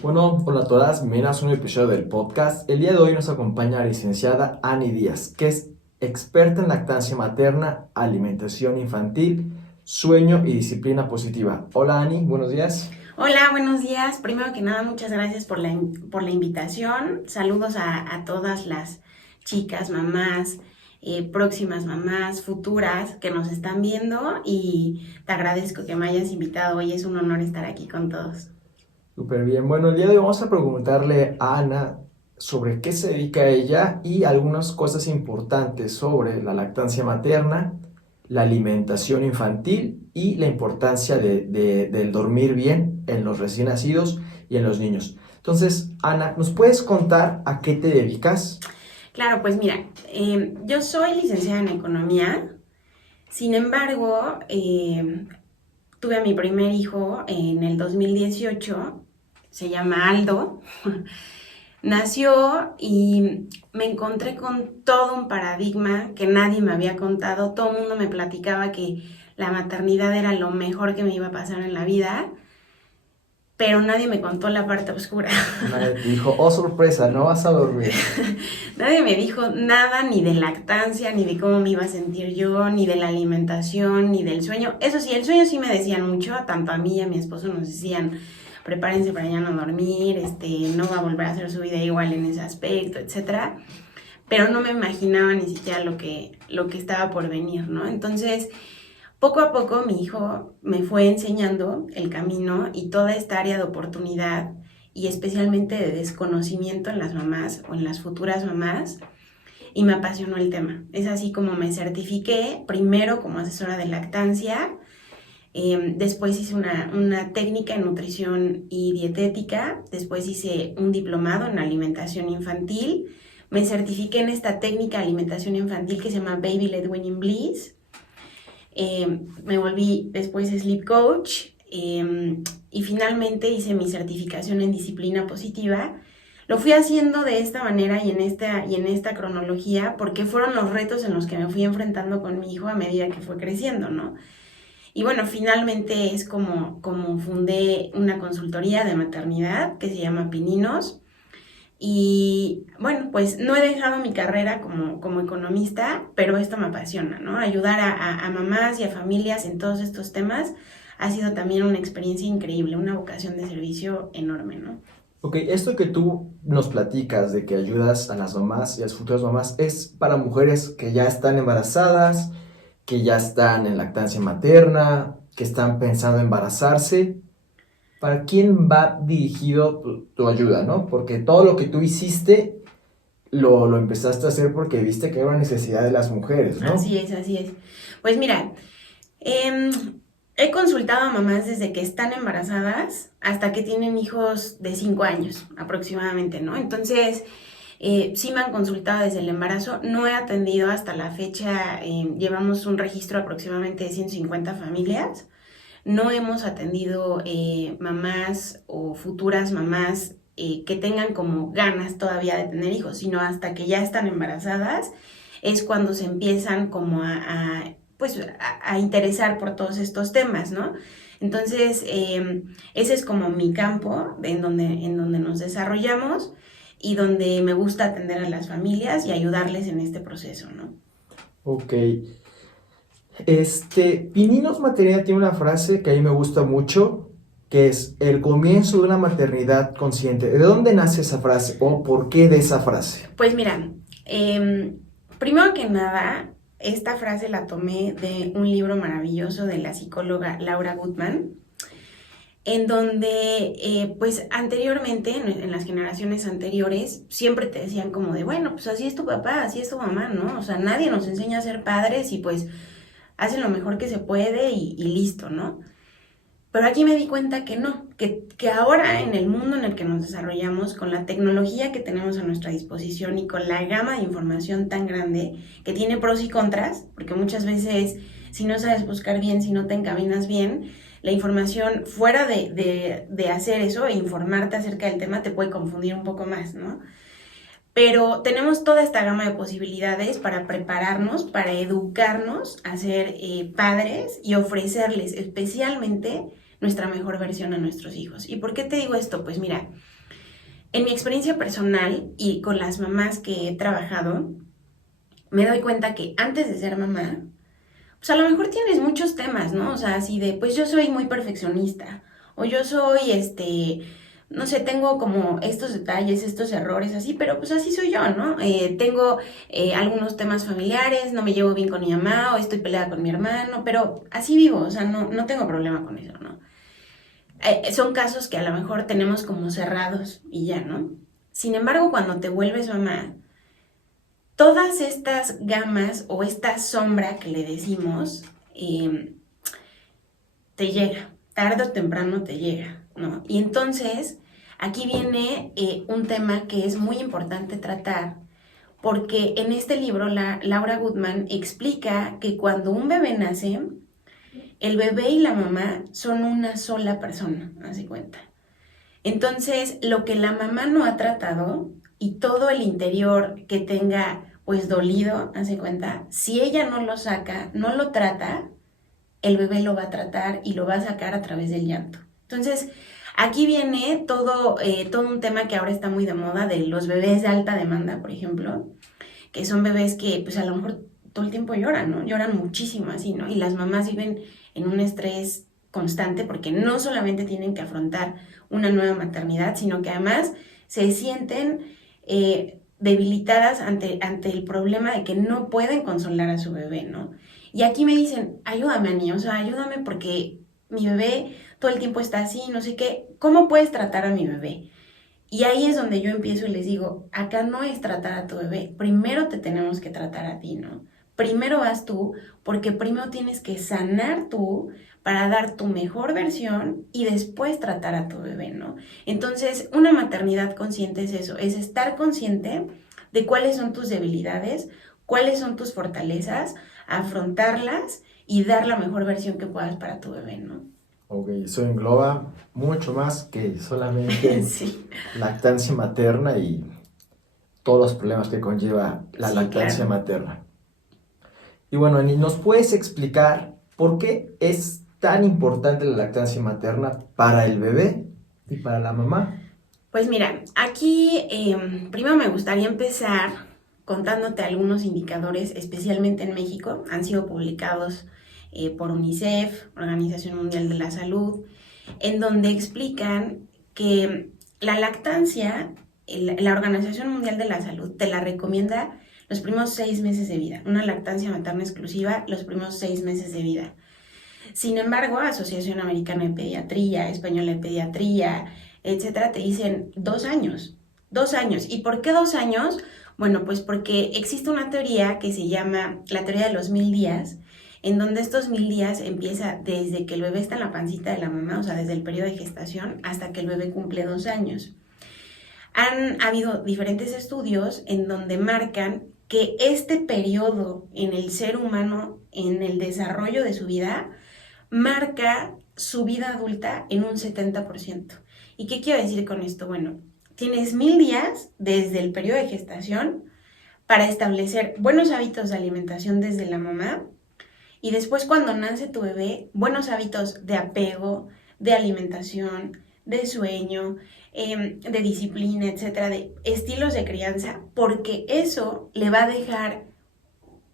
Bueno, hola a todas, bienvenidas a un nuevo episodio del podcast. El día de hoy nos acompaña la licenciada Annie Díaz, que es experta en lactancia materna, alimentación infantil, sueño y disciplina positiva. Hola Annie, buenos días. Hola, buenos días. Primero que nada, muchas gracias por la invitación. Saludos a todas las chicas, mamás, próximas mamás, futuras que nos están viendo y te agradezco que me hayas invitado hoy. Es un honor estar aquí con todos. Súper bien. Bueno, el día de hoy vamos a preguntarle a Ana sobre qué se dedica ella y algunas cosas importantes sobre la lactancia materna, la alimentación infantil y la importancia del dormir bien en los recién nacidos y en los niños. Entonces, Ana, ¿nos puedes contar a qué te dedicas? Claro, pues mira, yo soy licenciada en economía. Sin embargo, tuve a mi primer hijo en el 2018. Se llama Aldo. Nació y me encontré con todo un paradigma que nadie me había contado. Todo el mundo me platicaba que la maternidad era lo mejor que me iba a pasar en la vida, pero nadie me contó la parte oscura. Nadie te dijo, oh sorpresa, no vas a dormir. Nadie me dijo nada ni de lactancia, ni de cómo me iba a sentir yo, ni de la alimentación, ni del sueño. Eso sí, el sueño sí me decían mucho, tanto a mí y a mi esposo nos decían, prepárense para ya no dormir, no va a volver a hacer su vida igual en ese aspecto, etcétera. Pero no me imaginaba ni siquiera lo que estaba por venir, ¿no? Entonces, poco a poco mi hijo me fue enseñando el camino y toda esta área de oportunidad y especialmente de desconocimiento en las mamás o en las futuras mamás, y me apasionó el tema. Es así como me certifiqué, primero como asesora de lactancia, después hice una técnica en nutrición y dietética, después hice un diplomado en alimentación infantil, me certifiqué en esta técnica de alimentación infantil que se llama Baby Led Weaning Bliss. Me volví después sleep coach, y finalmente hice mi certificación en disciplina positiva. Lo fui haciendo de esta manera y en esta cronología porque fueron los retos en los que me fui enfrentando con mi hijo a medida que fue creciendo, ¿no? Y bueno, finalmente es como fundé una consultoría de maternidad que se llama Pininos. Y bueno, pues no he dejado mi carrera como economista, pero esto me apasiona, ¿no? Ayudar a mamás y a familias en todos estos temas ha sido también una experiencia increíble, una vocación de servicio enorme, ¿no? Ok, esto que tú nos platicas de que ayudas a las mamás y a las futuras mamás es para mujeres que ya están embarazadas, que ya están en lactancia materna, que están pensando embarazarse. ¿Para quién va dirigido tu ayuda, no? Porque todo lo que tú hiciste lo empezaste a hacer porque viste que era una necesidad de las mujeres, ¿no? Así es, así es. Pues mira, eh, he consultado a mamás desde que están embarazadas hasta que tienen hijos de 5 años aproximadamente, ¿no? Entonces, sí me han consultado desde el embarazo, no he atendido hasta la fecha, llevamos un registro aproximadamente de 150 familias, no hemos atendido mamás o futuras mamás que tengan como ganas todavía de tener hijos, sino hasta que ya están embarazadas es cuando se empiezan como pues, a interesar por todos estos temas, ¿no? Entonces, ese es como mi campo en donde nos desarrollamos y donde me gusta atender a las familias y ayudarles en este proceso, ¿no? Ok. Pininos Materia tiene una frase que a mí me gusta mucho, que es el comienzo de una maternidad consciente. ¿De dónde nace esa frase o por qué de esa frase? Pues mira, primero que nada, esta frase la tomé de un libro maravilloso de la psicóloga Laura Gutman, en donde, pues anteriormente, en las generaciones anteriores, siempre te decían como de, bueno, pues así es tu papá, así es tu mamá, ¿no? O sea, nadie nos enseña a ser padres y pues hacen lo mejor que se puede y listo, ¿no? Pero aquí me di cuenta que no, que ahora en el mundo en el que nos desarrollamos, con la tecnología que tenemos a nuestra disposición y con la gama de información tan grande, que tiene pros y contras, porque muchas veces si no sabes buscar bien, si no te encaminas bien, la información fuera de hacer eso e informarte acerca del tema te puede confundir un poco más, ¿no? Pero tenemos toda esta gama de posibilidades para prepararnos, para educarnos a ser padres y ofrecerles especialmente nuestra mejor versión a nuestros hijos. ¿Y por qué te digo esto? Pues mira, en mi experiencia personal y con las mamás que he trabajado, me doy cuenta que antes de ser mamá, pues a lo mejor tienes muchos temas, ¿no? O sea, así de, pues yo soy muy perfeccionista, o yo soy, no sé, tengo como estos detalles, estos errores, así, pero pues así soy yo, ¿no? Tengo algunos temas familiares, no me llevo bien con mi mamá, o estoy peleada con mi hermano, pero así vivo, o sea, no tengo problema con eso, ¿no? Son casos que a lo mejor tenemos como cerrados y ya, ¿no? Sin embargo, cuando te vuelves mamá, todas estas gamas o esta sombra que le decimos, te llega, tarde o temprano te llega, ¿no? Y entonces, aquí viene un tema que es muy importante tratar, porque en este libro Laura Goodman explica que cuando un bebé nace, el bebé y la mamá son una sola persona, haz de cuenta. Entonces, lo que la mamá no ha tratado y todo el interior que tenga pues dolido, haz de cuenta, si ella no lo saca, no lo trata, el bebé lo va a tratar y lo va a sacar a través del llanto. Entonces, aquí viene todo un tema que ahora está muy de moda de los bebés de alta demanda, por ejemplo, que son bebés que pues a lo mejor todo el tiempo lloran, ¿no? Lloran muchísimo así, ¿no? Y las mamás viven en un estrés constante porque no solamente tienen que afrontar una nueva maternidad, sino que además se sienten debilitadas ante el problema de que no pueden consolar a su bebé, ¿no? Y aquí me dicen, ayúdame, Ani, o sea, ayúdame porque mi bebé todo el tiempo está así, no sé qué, ¿cómo puedes tratar a mi bebé? Y ahí es donde yo empiezo y les digo, acá no es tratar a tu bebé, primero te tenemos que tratar a ti, ¿no? Primero vas tú, porque primero tienes que sanar tú para dar tu mejor versión y después tratar a tu bebé, ¿no? Entonces, una maternidad consciente es eso, es estar consciente de cuáles son tus debilidades, cuáles son tus fortalezas, afrontarlas y dar la mejor versión que puedas para tu bebé, ¿no? Ok, eso engloba mucho más que solamente Sí, lactancia materna y todos los problemas que conlleva la sí, lactancia claro. materna. Y bueno, Ani, ¿nos puedes explicar por qué es tan importante la lactancia materna para el bebé y para la mamá? Pues mira, aquí primero me gustaría empezar contándote algunos indicadores, especialmente en México, han sido publicados por UNICEF, Organización Mundial de la Salud, en donde explican que la lactancia, la Organización Mundial de la Salud te la recomienda los primeros 6 meses de vida, una lactancia materna exclusiva los primeros 6 meses de vida. Sin embargo, Asociación Americana de Pediatría, Española de Pediatría, etcétera, te dicen 2 años. 2 años. ¿Y por qué 2 años? Bueno, pues porque existe una teoría que se llama la teoría de los 1000 días, en donde estos 1000 días empieza desde que el bebé está en la pancita de la mamá, o sea, desde el periodo de gestación hasta que el bebé cumple 2 años. Han habido diferentes estudios en donde marcan que este periodo en el ser humano, en el desarrollo de su vida, marca su vida adulta en un 70%. ¿Y qué quiero decir con esto? Bueno, tienes 1000 días desde el periodo de gestación para establecer buenos hábitos de alimentación desde la mamá y después cuando nace tu bebé, buenos hábitos de apego, de alimentación, de sueño, de disciplina, etcétera, de estilos de crianza, porque eso le va a dejar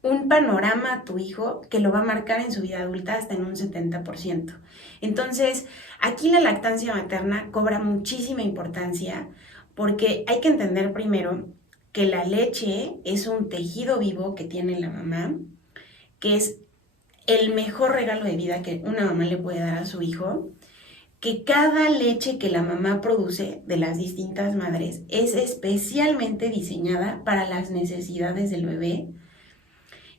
un panorama a tu hijo que lo va a marcar en su vida adulta hasta en un 70%. Entonces, aquí la lactancia materna cobra muchísima importancia porque hay que entender primero que la leche es un tejido vivo que tiene la mamá, que es el mejor regalo de vida que una mamá le puede dar a su hijo, que cada leche que la mamá produce de las distintas madres es especialmente diseñada para las necesidades del bebé,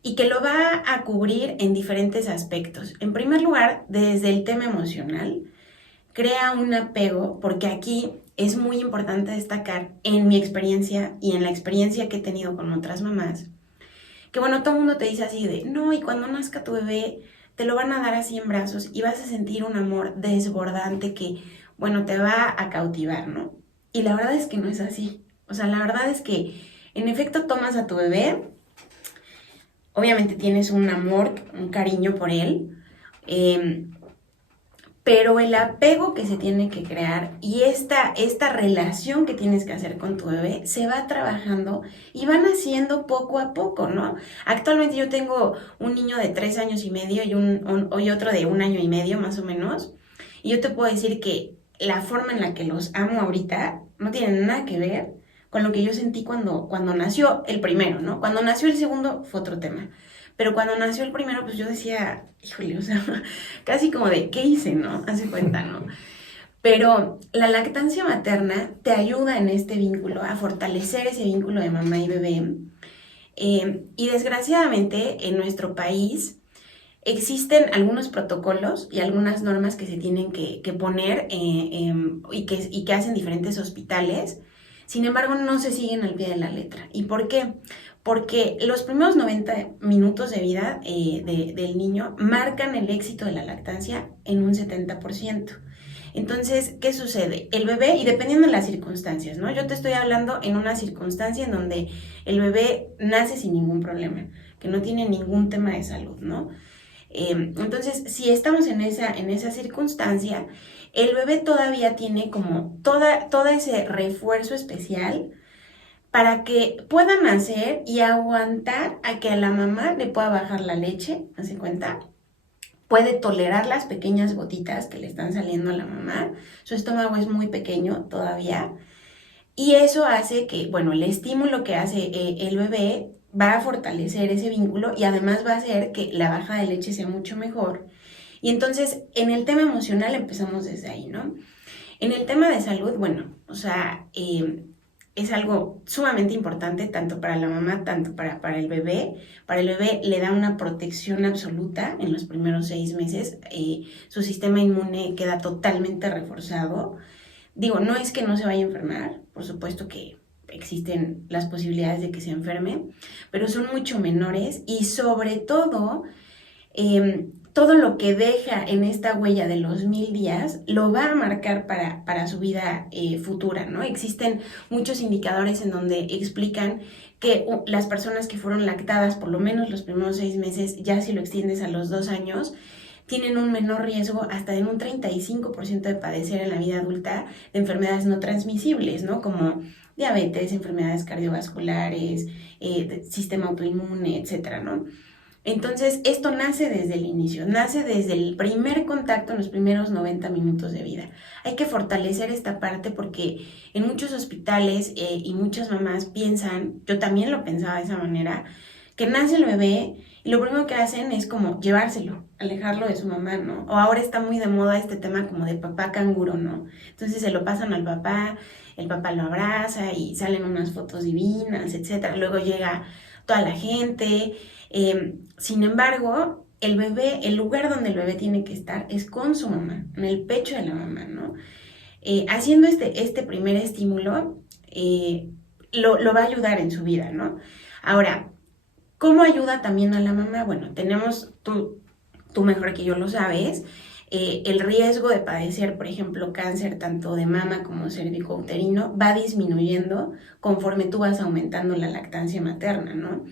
y que lo va a cubrir en diferentes aspectos. En primer lugar, desde el tema emocional, crea un apego, porque aquí es muy importante destacar en mi experiencia y en la experiencia que he tenido con otras mamás, que bueno, todo el mundo te dice así de, no, y cuando nazca tu bebé, te lo van a dar así en brazos y vas a sentir un amor desbordante que, bueno, te va a cautivar, ¿no? Y la verdad es que no es así. O sea, la verdad es que en efecto tomas a tu bebé, obviamente tienes un amor, un cariño por él, eh, pero el apego que se tiene que crear y esta relación que tienes que hacer con tu bebé se va trabajando y van haciendo poco a poco, ¿no? Actualmente yo tengo un niño de 3 años y medio y otro de 1 año y medio más o menos, y yo te puedo decir que la forma en la que los amo ahorita no tiene nada que ver con lo que yo sentí cuando nació el primero, ¿no? Cuando nació el segundo fue otro tema. Pero cuando nació el primero, pues yo decía, híjole, o sea, casi como de, ¿qué hice, no? Hace cuenta, ¿no? Pero la lactancia materna te ayuda en este vínculo, a fortalecer ese vínculo de mamá y bebé. Y desgraciadamente en nuestro país existen algunos protocolos y algunas normas que se tienen que poner y que hacen diferentes hospitales. Sin embargo, no se siguen al pie de la letra. ¿Y por qué? Porque los primeros 90 minutos de vida del niño marcan el éxito de la lactancia en un 70%. Entonces, ¿qué sucede? El bebé, y dependiendo de las circunstancias, ¿no? Yo te estoy hablando en una circunstancia en donde el bebé nace sin ningún problema, que no tiene ningún tema de salud, ¿no? Entonces, si estamos en esa circunstancia, el bebé todavía tiene como todo ese refuerzo especial para que pueda nacer y aguantar a que a la mamá le pueda bajar la leche, ¿hace cuenta? Puede tolerar las pequeñas gotitas que le están saliendo a la mamá, su estómago es muy pequeño todavía, y eso hace que, bueno, el estímulo que hace el bebé va a fortalecer ese vínculo y además va a hacer que la baja de leche sea mucho mejor. Y entonces, en el tema emocional empezamos desde ahí, ¿no? En el tema de salud, bueno, o sea, es algo sumamente importante tanto para la mamá, tanto para el bebé. Para el bebé le da una protección absoluta en los primeros 6 meses. Su sistema inmune queda totalmente reforzado. Digo, no es que no se vaya a enfermar, por supuesto que existen las posibilidades de que se enferme, pero son mucho menores y sobre todo, todo lo que deja en esta huella de los 1000 días lo va a marcar para su vida futura, ¿no? Existen muchos indicadores en donde explican que las personas que fueron lactadas por lo menos los primeros 6 meses, ya si lo extiendes a los 2 años, tienen un menor riesgo hasta de un 35% de padecer en la vida adulta de enfermedades no transmisibles, ¿no? Como diabetes, enfermedades cardiovasculares, sistema autoinmune, etcétera, ¿no? Entonces, esto nace desde el inicio, nace desde el primer contacto en los primeros 90 minutos de vida. Hay que fortalecer esta parte porque en muchos hospitales y muchas mamás piensan, yo también lo pensaba de esa manera, que nace el bebé y lo primero que hacen es como llevárselo, alejarlo de su mamá, ¿no? O ahora está muy de moda este tema como de papá canguro, ¿no? Entonces se lo pasan al papá, el papá lo abraza y salen unas fotos divinas, etcétera. Luego llega toda la gente. Sin embargo, el bebé, el lugar donde el bebé tiene que estar es con su mamá, en el pecho de la mamá, ¿no? Haciendo este primer estímulo, lo va a ayudar en su vida, ¿no? Ahora, ¿cómo ayuda también a la mamá? Bueno, tenemos, tú mejor que yo lo sabes, el riesgo de padecer, por ejemplo, cáncer tanto de mama como cervicouterino va disminuyendo conforme tú vas aumentando la lactancia materna, ¿no?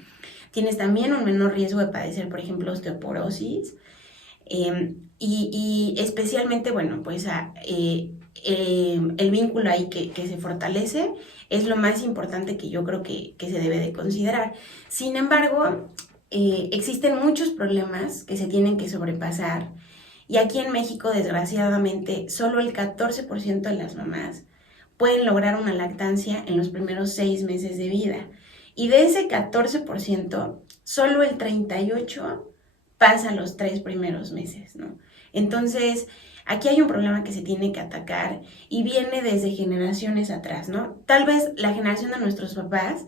Tienes también un menor riesgo de padecer, por ejemplo, osteoporosis y especialmente, bueno, pues el vínculo ahí que se fortalece es lo más importante que yo creo que se debe de considerar. Sin embargo, existen muchos problemas que se tienen que sobrepasar y aquí en México, desgraciadamente, solo el 14% de las mamás pueden lograr una lactancia en los primeros 6 meses de vida. Y de ese 14%, solo el 38% pasa los 3 primeros meses, ¿no? Entonces, aquí hay un problema que se tiene que atacar y viene desde generaciones atrás, ¿no? Tal vez la generación de nuestros papás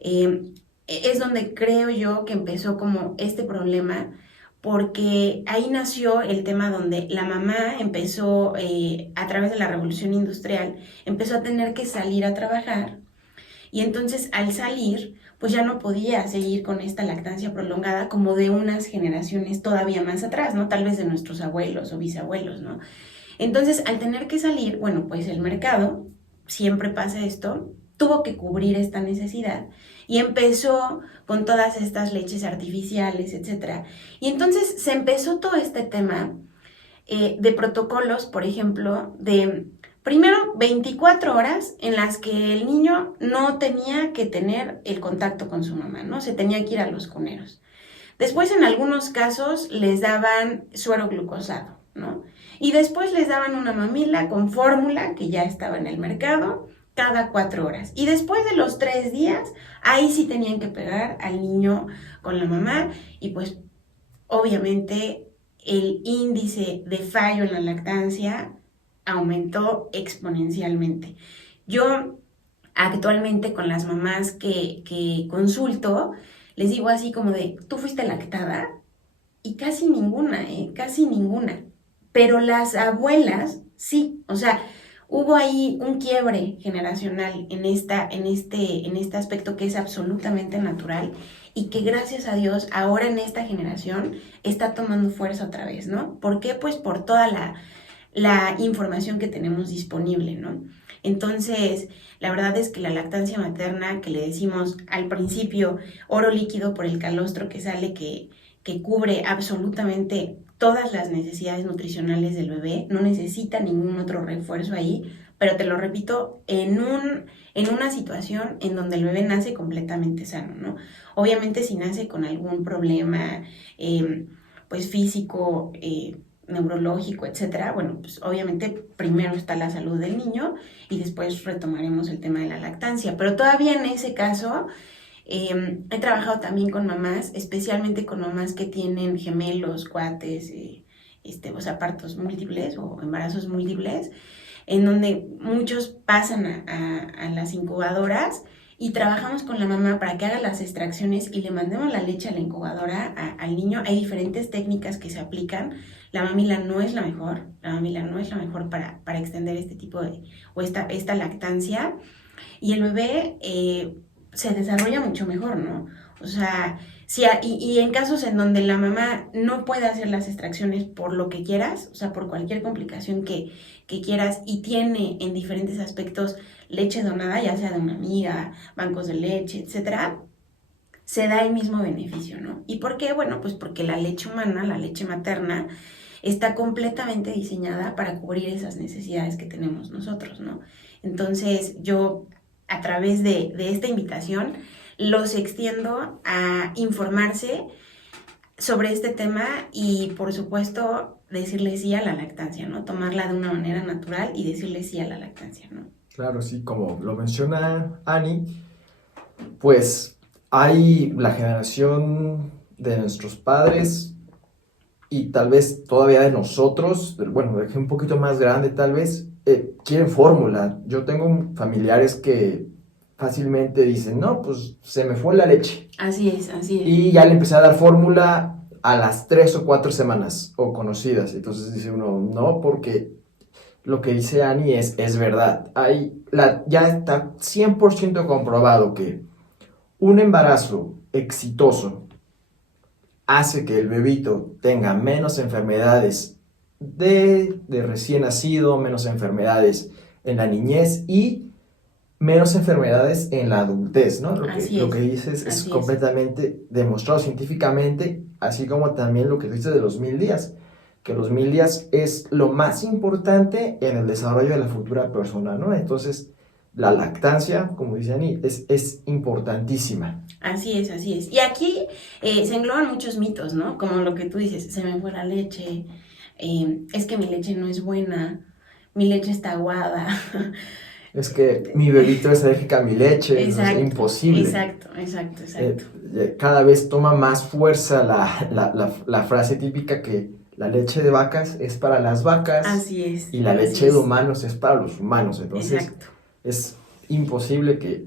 es donde creo yo que empezó como este problema, porque ahí nació el tema donde la mamá empezó, a través de la revolución industrial, empezó a tener que salir a trabajar. Y entonces al salir, pues ya no podía seguir con esta lactancia prolongada como de unas generaciones todavía más atrás, ¿no? Tal vez de nuestros abuelos o bisabuelos, ¿no? Entonces al tener que salir, bueno, pues el mercado, siempre pasa esto, tuvo que cubrir esta necesidad y empezó con todas estas leches artificiales, etcétera. Y entonces se empezó todo este tema de protocolos, por ejemplo, de primero 24 horas en las que el niño no tenía que tener el contacto con su mamá, ¿no? Se tenía que ir a los cuneros. Después, en algunos casos, les daban suero glucosado, ¿no? Y después les daban una mamila con fórmula que ya estaba en el mercado cada 4 horas. Y después de los 3 días, ahí sí tenían que pegar al niño con la mamá y pues obviamente el índice de fallo en la lactancia aumentó exponencialmente. Yo actualmente con las mamás que consulto, les digo así como de, ¿tú fuiste lactada? Y casi ninguna, casi ninguna. Pero las abuelas, sí, o sea, hubo ahí un quiebre generacional en este aspecto que es absolutamente natural y que gracias a Dios ahora en esta generación está tomando fuerza otra vez, ¿no? ¿Por qué? Pues por toda la información que tenemos disponible, ¿no? Entonces, la verdad es que la lactancia materna, que le decimos al principio oro líquido por el calostro que sale, que cubre absolutamente todas las necesidades nutricionales del bebé, no necesita ningún otro refuerzo ahí, pero te lo repito, en una situación en donde el bebé nace completamente sano, ¿no? Obviamente si nace con algún problema, pues físico, neurológico, etcétera, bueno, pues obviamente primero está la salud del niño y después retomaremos el tema de la lactancia, pero todavía en ese caso he trabajado también con mamás, especialmente con mamás que tienen gemelos, cuates, o sea, partos múltiples o embarazos múltiples, en donde muchos pasan a las incubadoras y trabajamos con la mamá para que haga las extracciones y le mandemos la leche a la incubadora al niño. Hay diferentes técnicas que se aplican. La mamila no es la mejor, para extender este tipo de, o esta lactancia. Y el bebé se desarrolla mucho mejor, ¿no? O sea, y en casos en donde la mamá no puede hacer las extracciones por lo que quieras, o sea, por cualquier complicación que quieras y tiene en diferentes aspectos leche donada, ya sea de una amiga, bancos de leche, etcétera, se da el mismo beneficio, ¿no? ¿Y por qué? Bueno, pues porque la leche humana, la leche materna, está completamente diseñada para cubrir esas necesidades que tenemos nosotros, ¿no? Entonces, yo a través de esta invitación los extiendo a informarse sobre este tema y, por supuesto, decirle sí a la lactancia, ¿no? Tomarla de una manera natural y decirle sí a la lactancia, ¿no? Claro, sí, como lo menciona Ani, pues hay la generación de nuestros padres y tal vez todavía de nosotros, bueno, de un poquito más grande tal vez, quieren fórmula. Yo tengo familiares que fácilmente dicen, no, pues se me fue la leche. Así es, así es. Y ya le empecé a dar fórmula a las 3 o 4 semanas, o conocidas. Entonces dice uno, no, porque lo que dice Ani es verdad. Ya está 100% comprobado que un embarazo exitoso hace que el bebito tenga menos enfermedades de recién nacido, menos enfermedades en la niñez y menos enfermedades en la adultez, ¿no? Lo que dices es completamente demostrado científicamente, así como también lo que dices de los 1000 días, que los 1000 días es lo más importante en el desarrollo de la futura persona, ¿no? Entonces, la lactancia, como dice Ani, es importantísima. Así es, así es. Y aquí se engloban muchos mitos, ¿no? Como lo que tú dices, se me fue la leche, es que mi leche no es buena, mi leche está aguada. Es que mi bebito es alérgica a mi leche, exacto, es imposible. Exacto. Cada vez toma más fuerza la frase típica que la leche de vacas es para las vacas. Así es. Y la leche de humanos es para los humanos. Entonces, exacto. Es imposible que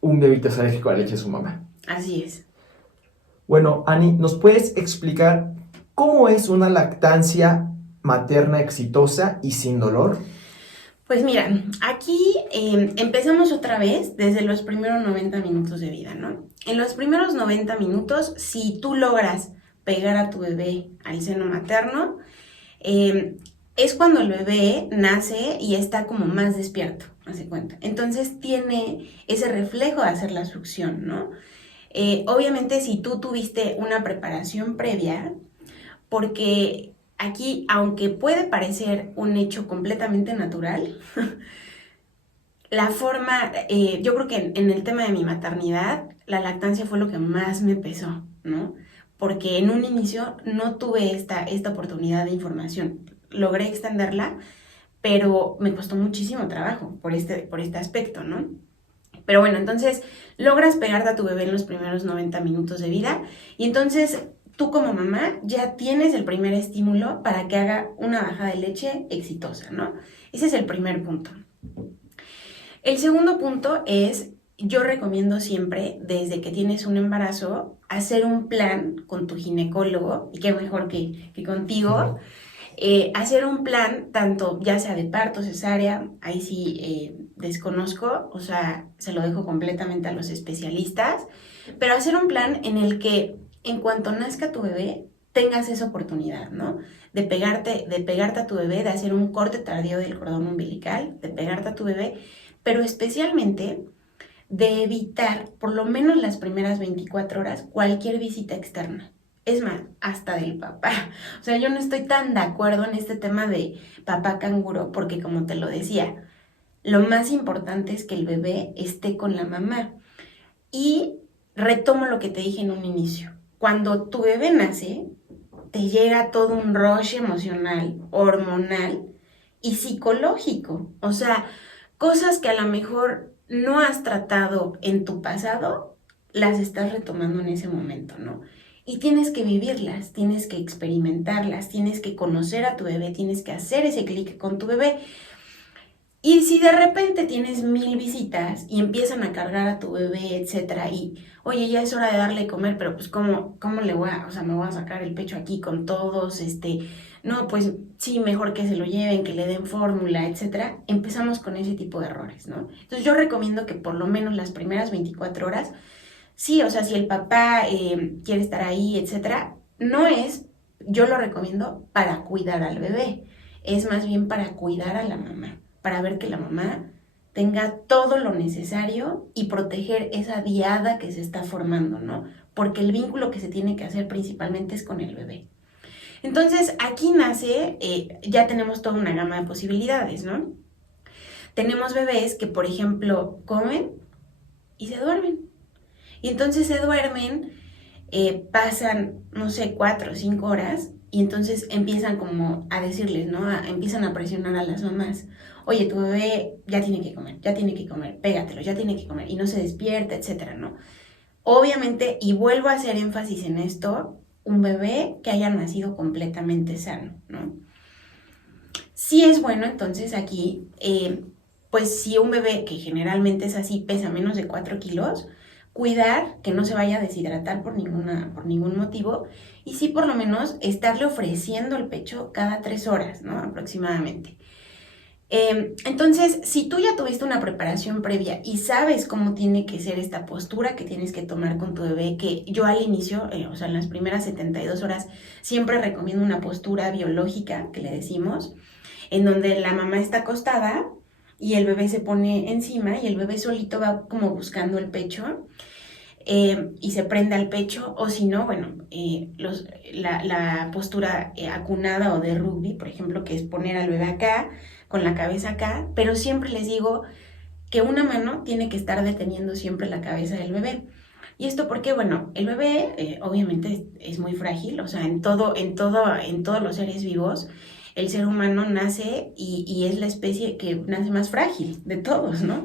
un bebito sea alérgico a la leche de su mamá. Así es. Bueno, Ani, ¿nos puedes explicar cómo es una lactancia materna exitosa y sin dolor? Pues mira, aquí empezamos otra vez desde los primeros 90 minutos de vida, ¿no? En los primeros 90 minutos, si tú logras pegar a tu bebé al seno materno, es cuando el bebé nace y está como más despierto, hace cuenta. Entonces tiene ese reflejo de hacer la succión, ¿no? Obviamente si tú tuviste una preparación previa, porque aquí, aunque puede parecer un hecho completamente natural, la forma, yo creo que en el tema de mi maternidad, la lactancia fue lo que más me pesó, ¿no? Porque en un inicio no tuve esta oportunidad de información. Logré extenderla, pero me costó muchísimo trabajo por este aspecto, ¿no? Pero bueno, entonces logras pegarte a tu bebé en los primeros 90 minutos de vida y entonces tú como mamá ya tienes el primer estímulo para que haga una bajada de leche exitosa, ¿no? Ese es el primer punto. El segundo punto es, yo recomiendo siempre, desde que tienes un embarazo, hacer un plan con tu ginecólogo, y qué mejor que contigo, hacer un plan, tanto ya sea de parto, cesárea, ahí sí desconozco, o sea, se lo dejo completamente a los especialistas, pero hacer un plan en el que en cuanto nazca tu bebé, tengas esa oportunidad, ¿no? De pegarte a tu bebé, de hacer un corte tardío del cordón umbilical, de pegarte a tu bebé, pero especialmente de evitar por lo menos las primeras 24 horas cualquier visita externa. Es más, hasta del papá. O sea, yo no estoy tan de acuerdo en este tema de papá canguro porque como te lo decía, lo más importante es que el bebé esté con la mamá. Y retomo lo que te dije en un inicio. Cuando tu bebé nace, te llega todo un rush emocional, hormonal y psicológico. O sea, cosas que a lo mejor no has tratado en tu pasado, las estás retomando en ese momento, ¿no? Y tienes que vivirlas, tienes que experimentarlas, tienes que conocer a tu bebé, tienes que hacer ese clic con tu bebé. Y si de repente tienes 1000 visitas y empiezan a cargar a tu bebé, etcétera, y oye, ya es hora de darle de comer, pero pues ¿cómo le voy a, o sea, me voy a sacar el pecho aquí con todos, no, pues sí, mejor que se lo lleven, que le den fórmula, etcétera, empezamos con ese tipo de errores, ¿no? Entonces yo recomiendo que por lo menos las primeras 24 horas, sí, o sea, si el papá quiere estar ahí, etcétera, no es, yo lo recomiendo para cuidar al bebé, es más bien para cuidar a la mamá, para ver que la mamá tenga todo lo necesario y proteger esa diada que se está formando, ¿no? Porque el vínculo que se tiene que hacer principalmente es con el bebé. Entonces, aquí nace, ya tenemos toda una gama de posibilidades, ¿no? Tenemos bebés que, por ejemplo, comen y se duermen. Y entonces se duermen, pasan, no sé, 4 o 5 horas y entonces empiezan como a decirles, ¿no? Empiezan a presionar a las mamás. Oye, tu bebé ya tiene que comer, pégatelo, ya tiene que comer y no se despierta, etcétera, ¿no? Obviamente, y vuelvo a hacer énfasis en esto, un bebé que haya nacido completamente sano, ¿no? Sí es bueno entonces aquí, pues si un bebé que generalmente es así pesa menos de 4 kilos, cuidar que no se vaya a deshidratar por ningún motivo y sí por lo menos estarle ofreciendo el pecho cada 3 horas, ¿no? Aproximadamente. Entonces, si tú ya tuviste una preparación previa y sabes cómo tiene que ser esta postura que tienes que tomar con tu bebé, que yo al inicio, o sea, en las primeras 72 horas, siempre recomiendo una postura biológica, que le decimos, en donde la mamá está acostada y el bebé se pone encima y el bebé solito va como buscando el pecho y se prende al pecho, o si no, bueno, la postura acunada o de rugby, por ejemplo, que es poner al bebé acá, con la cabeza acá, pero siempre les digo que una mano tiene que estar deteniendo siempre la cabeza del bebé. Y esto porque, bueno, el bebé obviamente es muy frágil, o sea, en todos los seres vivos, el ser humano nace y es la especie que nace más frágil de todos, ¿no?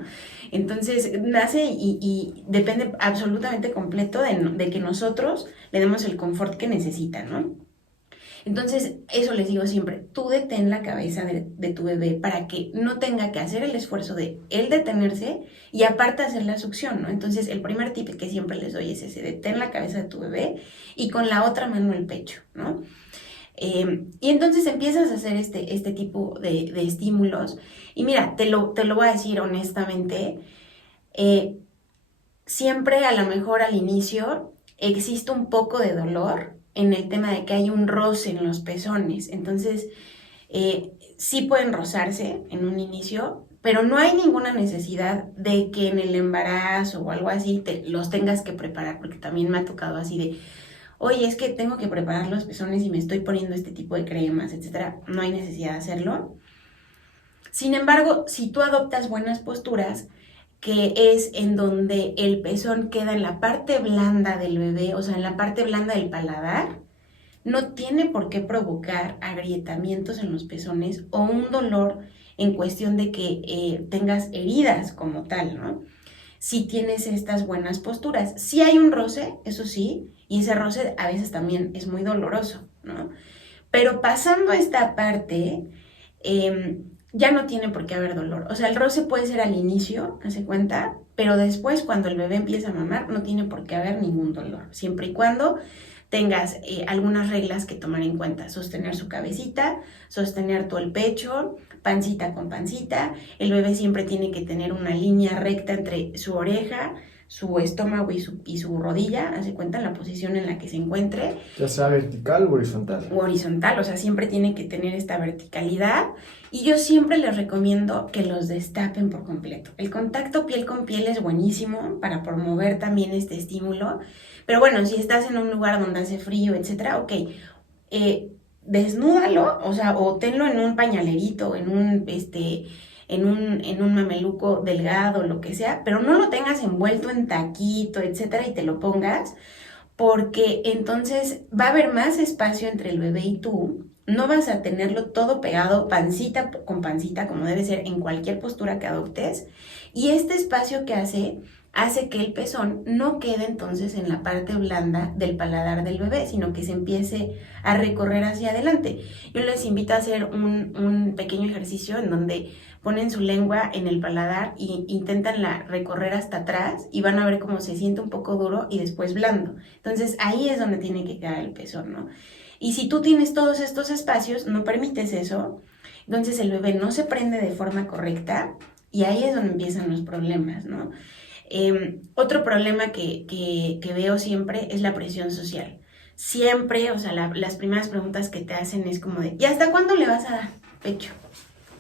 Entonces nace y depende absolutamente completo de que nosotros le demos el confort que necesita, ¿no? Entonces, eso les digo siempre, tú detén la cabeza de tu bebé para que no tenga que hacer el esfuerzo de él detenerse y aparte hacer la succión, ¿no? Entonces, el primer tip que siempre les doy es ese, detén la cabeza de tu bebé y con la otra mano el pecho, ¿no? Y entonces empiezas a hacer este tipo de estímulos y mira, te lo voy a decir honestamente, siempre a lo mejor al inicio existe un poco de dolor en el tema de que hay un roce en los pezones, entonces sí pueden rozarse en un inicio, pero no hay ninguna necesidad de que en el embarazo o algo así los tengas que preparar, porque también me ha tocado así de, oye, es que tengo que preparar los pezones y me estoy poniendo este tipo de cremas, etcétera, no hay necesidad de hacerlo. Sin embargo, si tú adoptas buenas posturas, que es en donde el pezón queda en la parte blanda del bebé, o sea, en la parte blanda del paladar, no tiene por qué provocar agrietamientos en los pezones o un dolor en cuestión de que tengas heridas como tal, ¿no? Si tienes estas buenas posturas. Sí hay un roce, eso sí, y ese roce a veces también es muy doloroso, ¿no? Pero pasando esta parte, ya no tiene por qué haber dolor. O sea, el roce puede ser al inicio, hace cuenta, pero después cuando el bebé empieza a mamar no tiene por qué haber ningún dolor, siempre y cuando tengas algunas reglas que tomar en cuenta: sostener su cabecita, sostener todo el pecho, pancita con pancita. El bebé siempre tiene que tener una línea recta entre su oreja, su estómago y su rodilla, hace cuenta, en la posición en la que se encuentre. Ya sea vertical o horizontal. O horizontal, o sea, siempre tiene que tener esta verticalidad. Y yo siempre les recomiendo que los destapen por completo. El contacto piel con piel es buenísimo para promover también este estímulo. Pero bueno, si estás en un lugar donde hace frío, etcétera, ok, desnúdalo, o sea, o tenlo en un pañalerito, en un mameluco delgado, lo que sea, pero no lo tengas envuelto en taquito, etcétera, y te lo pongas, porque entonces va a haber más espacio entre el bebé y tú. No vas a tenerlo todo pegado, pancita con pancita, como debe ser en cualquier postura que adoptes. Y este espacio que hace que el pezón no quede entonces en la parte blanda del paladar del bebé, sino que se empiece a recorrer hacia adelante. Yo les invito a hacer un pequeño ejercicio en donde ponen su lengua en el paladar e intentan recorrer hasta atrás, y van a ver cómo se siente un poco duro y después blando. Entonces ahí es donde tiene que quedar el pezón, ¿no? Y si tú tienes todos estos espacios, no permites eso, entonces el bebé no se prende de forma correcta y ahí es donde empiezan los problemas, ¿no? Otro problema que veo siempre es la presión social. Siempre, o sea, las primeras preguntas que te hacen es como de, ¿y hasta cuándo le vas a dar pecho?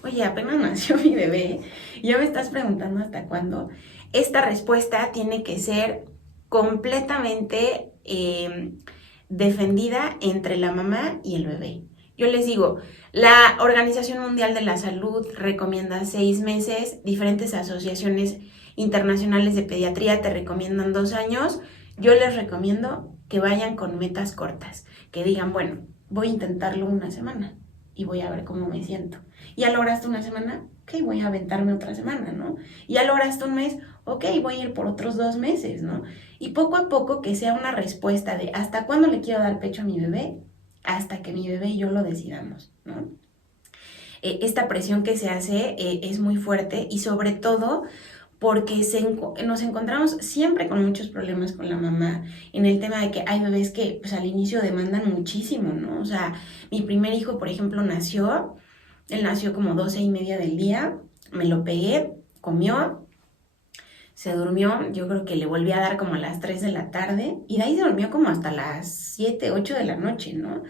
Oye, apenas nació mi bebé y ya me estás preguntando hasta cuándo. Esta respuesta tiene que ser completamente defendida entre la mamá y el bebé. Yo les digo, la Organización Mundial de la Salud recomienda 6 meses, diferentes asociaciones internacionales de pediatría te recomiendan 2 años. Yo les recomiendo que vayan con metas cortas, que digan, bueno, voy a intentarlo una semana y voy a ver cómo me siento. ¿Ya lograste una semana? Ok, voy a aventarme otra semana, ¿no? ¿Ya lograste un mes? Ok, voy a ir por otros 2 meses, ¿no? Y poco a poco que sea una respuesta de ¿hasta cuándo le quiero dar pecho a mi bebé? Hasta que mi bebé y yo lo decidamos, ¿no? Esta presión que se hace es muy fuerte, y sobre todo porque nos encontramos siempre con muchos problemas con la mamá en el tema de que hay bebés que pues al inicio demandan muchísimo, ¿no? O sea, mi primer hijo, por ejemplo, él nació como 12:30 del día, me lo pegué, comió, se durmió, yo creo que le volví a dar como a las 3 de la tarde, y de ahí se durmió como hasta las 7, 8 de la noche, ¿no?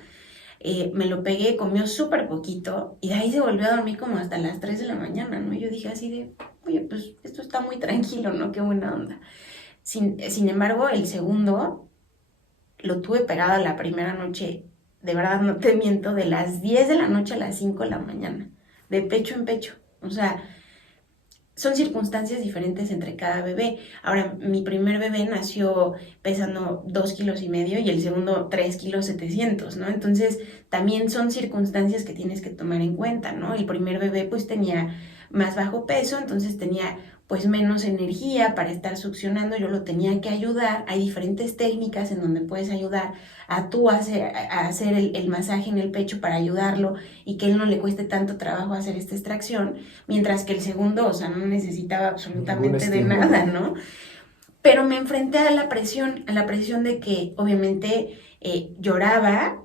Me lo pegué, comió súper poquito, y de ahí se volvió a dormir como hasta las 3 de la mañana, ¿no? Y yo dije así de, oye, pues esto está muy tranquilo, ¿no? Qué buena onda. Sin embargo, el segundo lo tuve pegado la primera noche, de verdad no te miento, de las 10 de la noche a las 5 de la mañana, de pecho en pecho. O sea, son circunstancias diferentes entre cada bebé. Ahora, mi primer bebé nació pesando 2,5 kilos y el segundo 3,7 kilos, ¿no? Entonces, también son circunstancias que tienes que tomar en cuenta, ¿no? El primer bebé pues tenía más bajo peso, entonces tenía pues menos energía para estar succionando, yo lo tenía que ayudar. Hay diferentes técnicas en donde puedes ayudar a tú a hacer el masaje en el pecho para ayudarlo y que él no le cueste tanto trabajo hacer esta extracción, mientras que el segundo, o sea, no necesitaba absolutamente de nada, ¿no? Pero me enfrenté a la presión de que obviamente lloraba.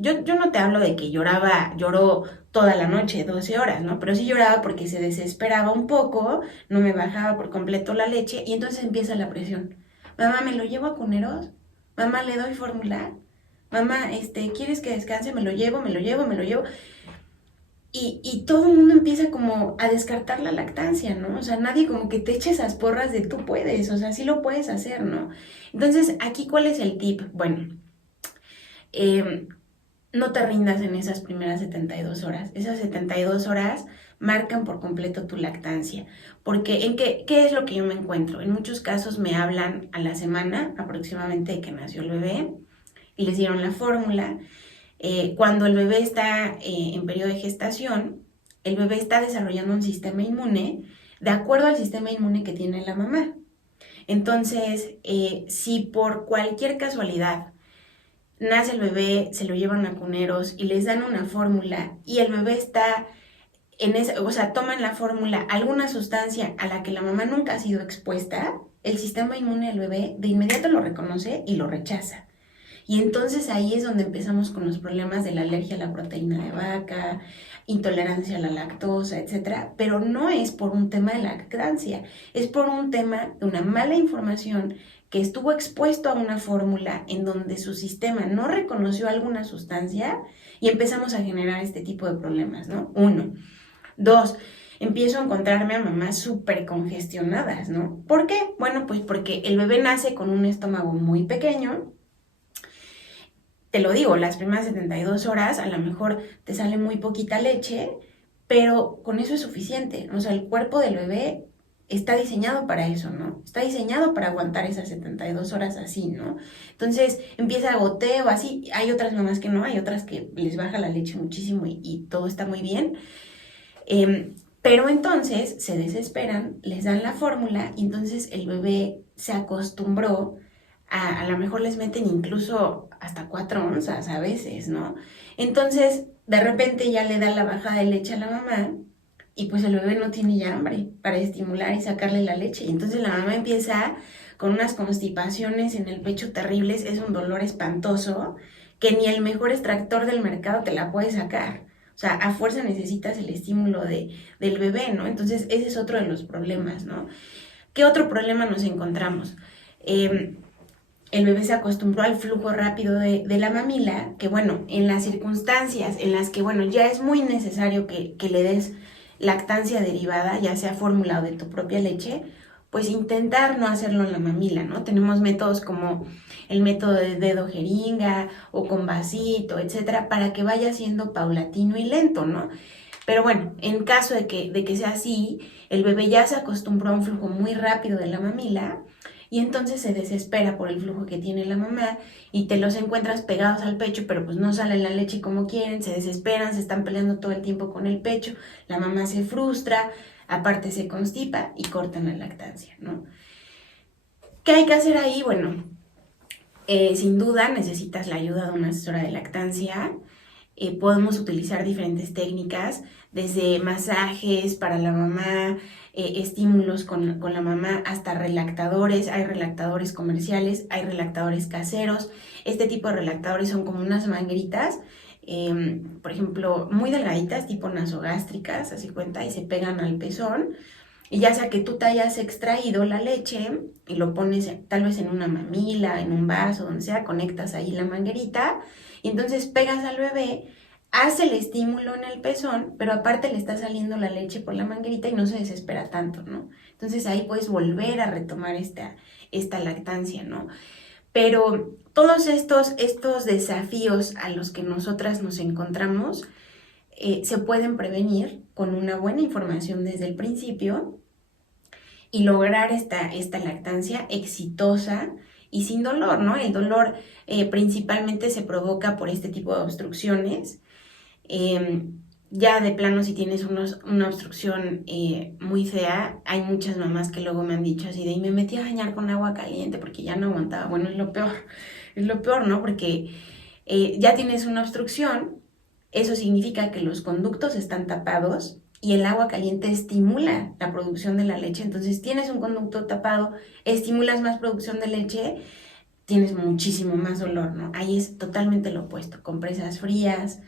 Yo no te hablo de que lloró toda la noche, 12 horas, ¿no? Pero sí lloraba porque se desesperaba un poco, no me bajaba por completo la leche, y entonces empieza la presión. Mamá, ¿me lo llevo a Cuneros? Mamá, ¿le doy fórmula? Mamá, ¿quieres que descanse? Me lo llevo. Y todo el mundo empieza como a descartar la lactancia, ¿no? O sea, nadie como que te eche esas porras de tú puedes, o sea, sí lo puedes hacer, ¿no? Entonces, aquí, ¿cuál es el tip? Bueno, no te rindas en esas primeras 72 horas. Esas 72 horas marcan por completo tu lactancia. Porque ¿qué es lo que yo me encuentro? En muchos casos me hablan a la semana aproximadamente de que nació el bebé y les dieron la fórmula. Cuando el bebé está en periodo de gestación, el bebé está desarrollando un sistema inmune de acuerdo al sistema inmune que tiene la mamá. Entonces, si por cualquier casualidad nace el bebé, se lo llevan a cuneros y les dan una fórmula y el bebé está en esa, o sea, toman la fórmula, alguna sustancia a la que la mamá nunca ha sido expuesta, el sistema inmune del bebé de inmediato lo reconoce y lo rechaza. Y entonces ahí es donde empezamos con los problemas de la alergia a la proteína de vaca, intolerancia a la lactosa, etcétera, pero no es por un tema de lactancia, es por un tema de una mala información que estuvo expuesto a una fórmula en donde su sistema no reconoció alguna sustancia y empezamos a generar este tipo de problemas, ¿no? 1. 2. Empiezo a encontrarme a mamás súper congestionadas, ¿no? ¿Por qué? Bueno, pues porque el bebé nace con un estómago muy pequeño. Te lo digo, las primeras 72 horas a lo mejor te sale muy poquita leche, pero con eso es suficiente. O sea, el cuerpo del bebé está diseñado para eso, ¿no? Está diseñado para aguantar esas 72 horas así, ¿no? Entonces empieza goteo, así. Hay otras mamás que no, hay otras que les baja la leche muchísimo y todo está muy bien. Pero entonces se desesperan, les dan la fórmula y entonces el bebé se acostumbró a lo mejor les meten incluso hasta 4 onzas a veces, ¿no? Entonces, de repente ya le da la bajada de leche a la mamá y pues el bebé no tiene ya hambre para estimular y sacarle la leche. Y entonces la mamá empieza con unas constipaciones en el pecho terribles, es un dolor espantoso que ni el mejor extractor del mercado te la puede sacar. O sea, a fuerza necesitas el estímulo del bebé, ¿no? Entonces, ese es otro de los problemas, ¿no? ¿Qué otro problema nos encontramos? El bebé se acostumbró al flujo rápido de la mamila, que bueno, en las circunstancias en las que, bueno, ya es muy necesario que le des lactancia derivada, ya sea fórmula o de tu propia leche, pues intentar no hacerlo en la mamila, ¿no? Tenemos métodos como el método de dedo jeringa o con vasito, etcétera, para que vaya siendo paulatino y lento, ¿no? Pero bueno, en caso de que sea así, el bebé ya se acostumbró a un flujo muy rápido de la mamila y entonces se desespera por el flujo que tiene la mamá y te los encuentras pegados al pecho, pero pues no sale la leche como quieren, se desesperan, se están peleando todo el tiempo con el pecho, la mamá se frustra, aparte se constipa y cortan la lactancia, ¿no? ¿Qué hay que hacer ahí? Bueno, sin duda necesitas la ayuda de una asesora de lactancia. Podemos utilizar diferentes técnicas, desde masajes para la mamá, estímulos con la mamá, hasta relactadores. Hay relactadores comerciales, hay relactadores caseros. Este tipo de relactadores son como unas mangueritas, por ejemplo, muy delgaditas, tipo nasogástricas, así cuenta, y se pegan al pezón. Y ya sea que tú te hayas extraído la leche y lo pones tal vez en una mamila, en un vaso, donde sea, conectas ahí la manguerita y entonces pegas al bebé, hace el estímulo en el pezón, pero aparte le está saliendo la leche por la manguerita y no se desespera tanto, ¿no? Entonces ahí puedes volver a retomar esta lactancia, ¿no? Pero todos estos desafíos a los que nosotras nos encontramos se pueden prevenir con una buena información desde el principio y lograr esta lactancia exitosa y sin dolor, ¿no? El dolor principalmente se provoca por este tipo de obstrucciones. Ya de plano, si tienes una obstrucción muy fea, hay muchas mamás que luego me han dicho así de, y me metí a bañar con agua caliente porque ya no aguantaba. Bueno, es lo peor, ¿no? Porque ya tienes una obstrucción, eso significa que los conductos están tapados y el agua caliente estimula la producción de la leche. Entonces tienes un conducto tapado, estimulas más producción de leche, tienes muchísimo más dolor, ¿no? Ahí es totalmente lo opuesto, compresas frías,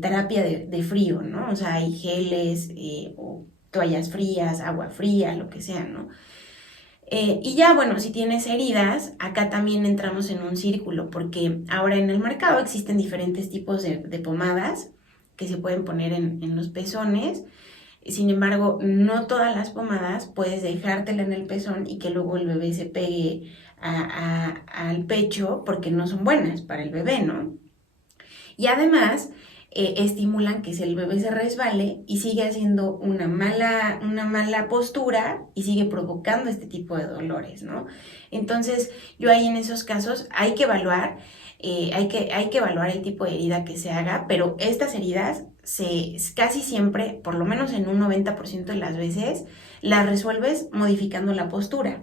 terapia de frío, ¿no? O sea, hay geles o toallas frías, agua fría, lo que sea, ¿no? Y ya, bueno, si tienes heridas, acá también entramos en un círculo, porque ahora en el mercado existen diferentes tipos de pomadas que se pueden poner en los pezones. Sin embargo, no todas las pomadas puedes dejártela en el pezón y que luego el bebé se pegue al pecho porque no son buenas para el bebé, ¿no? Y además estimulan que el bebé se resbale y sigue haciendo una mala postura y sigue provocando este tipo de dolores, ¿no? Entonces, yo ahí en esos casos hay que evaluar, hay que evaluar el tipo de herida que se haga, pero estas heridas casi siempre, por lo menos en un 90% de las veces, las resuelves modificando la postura.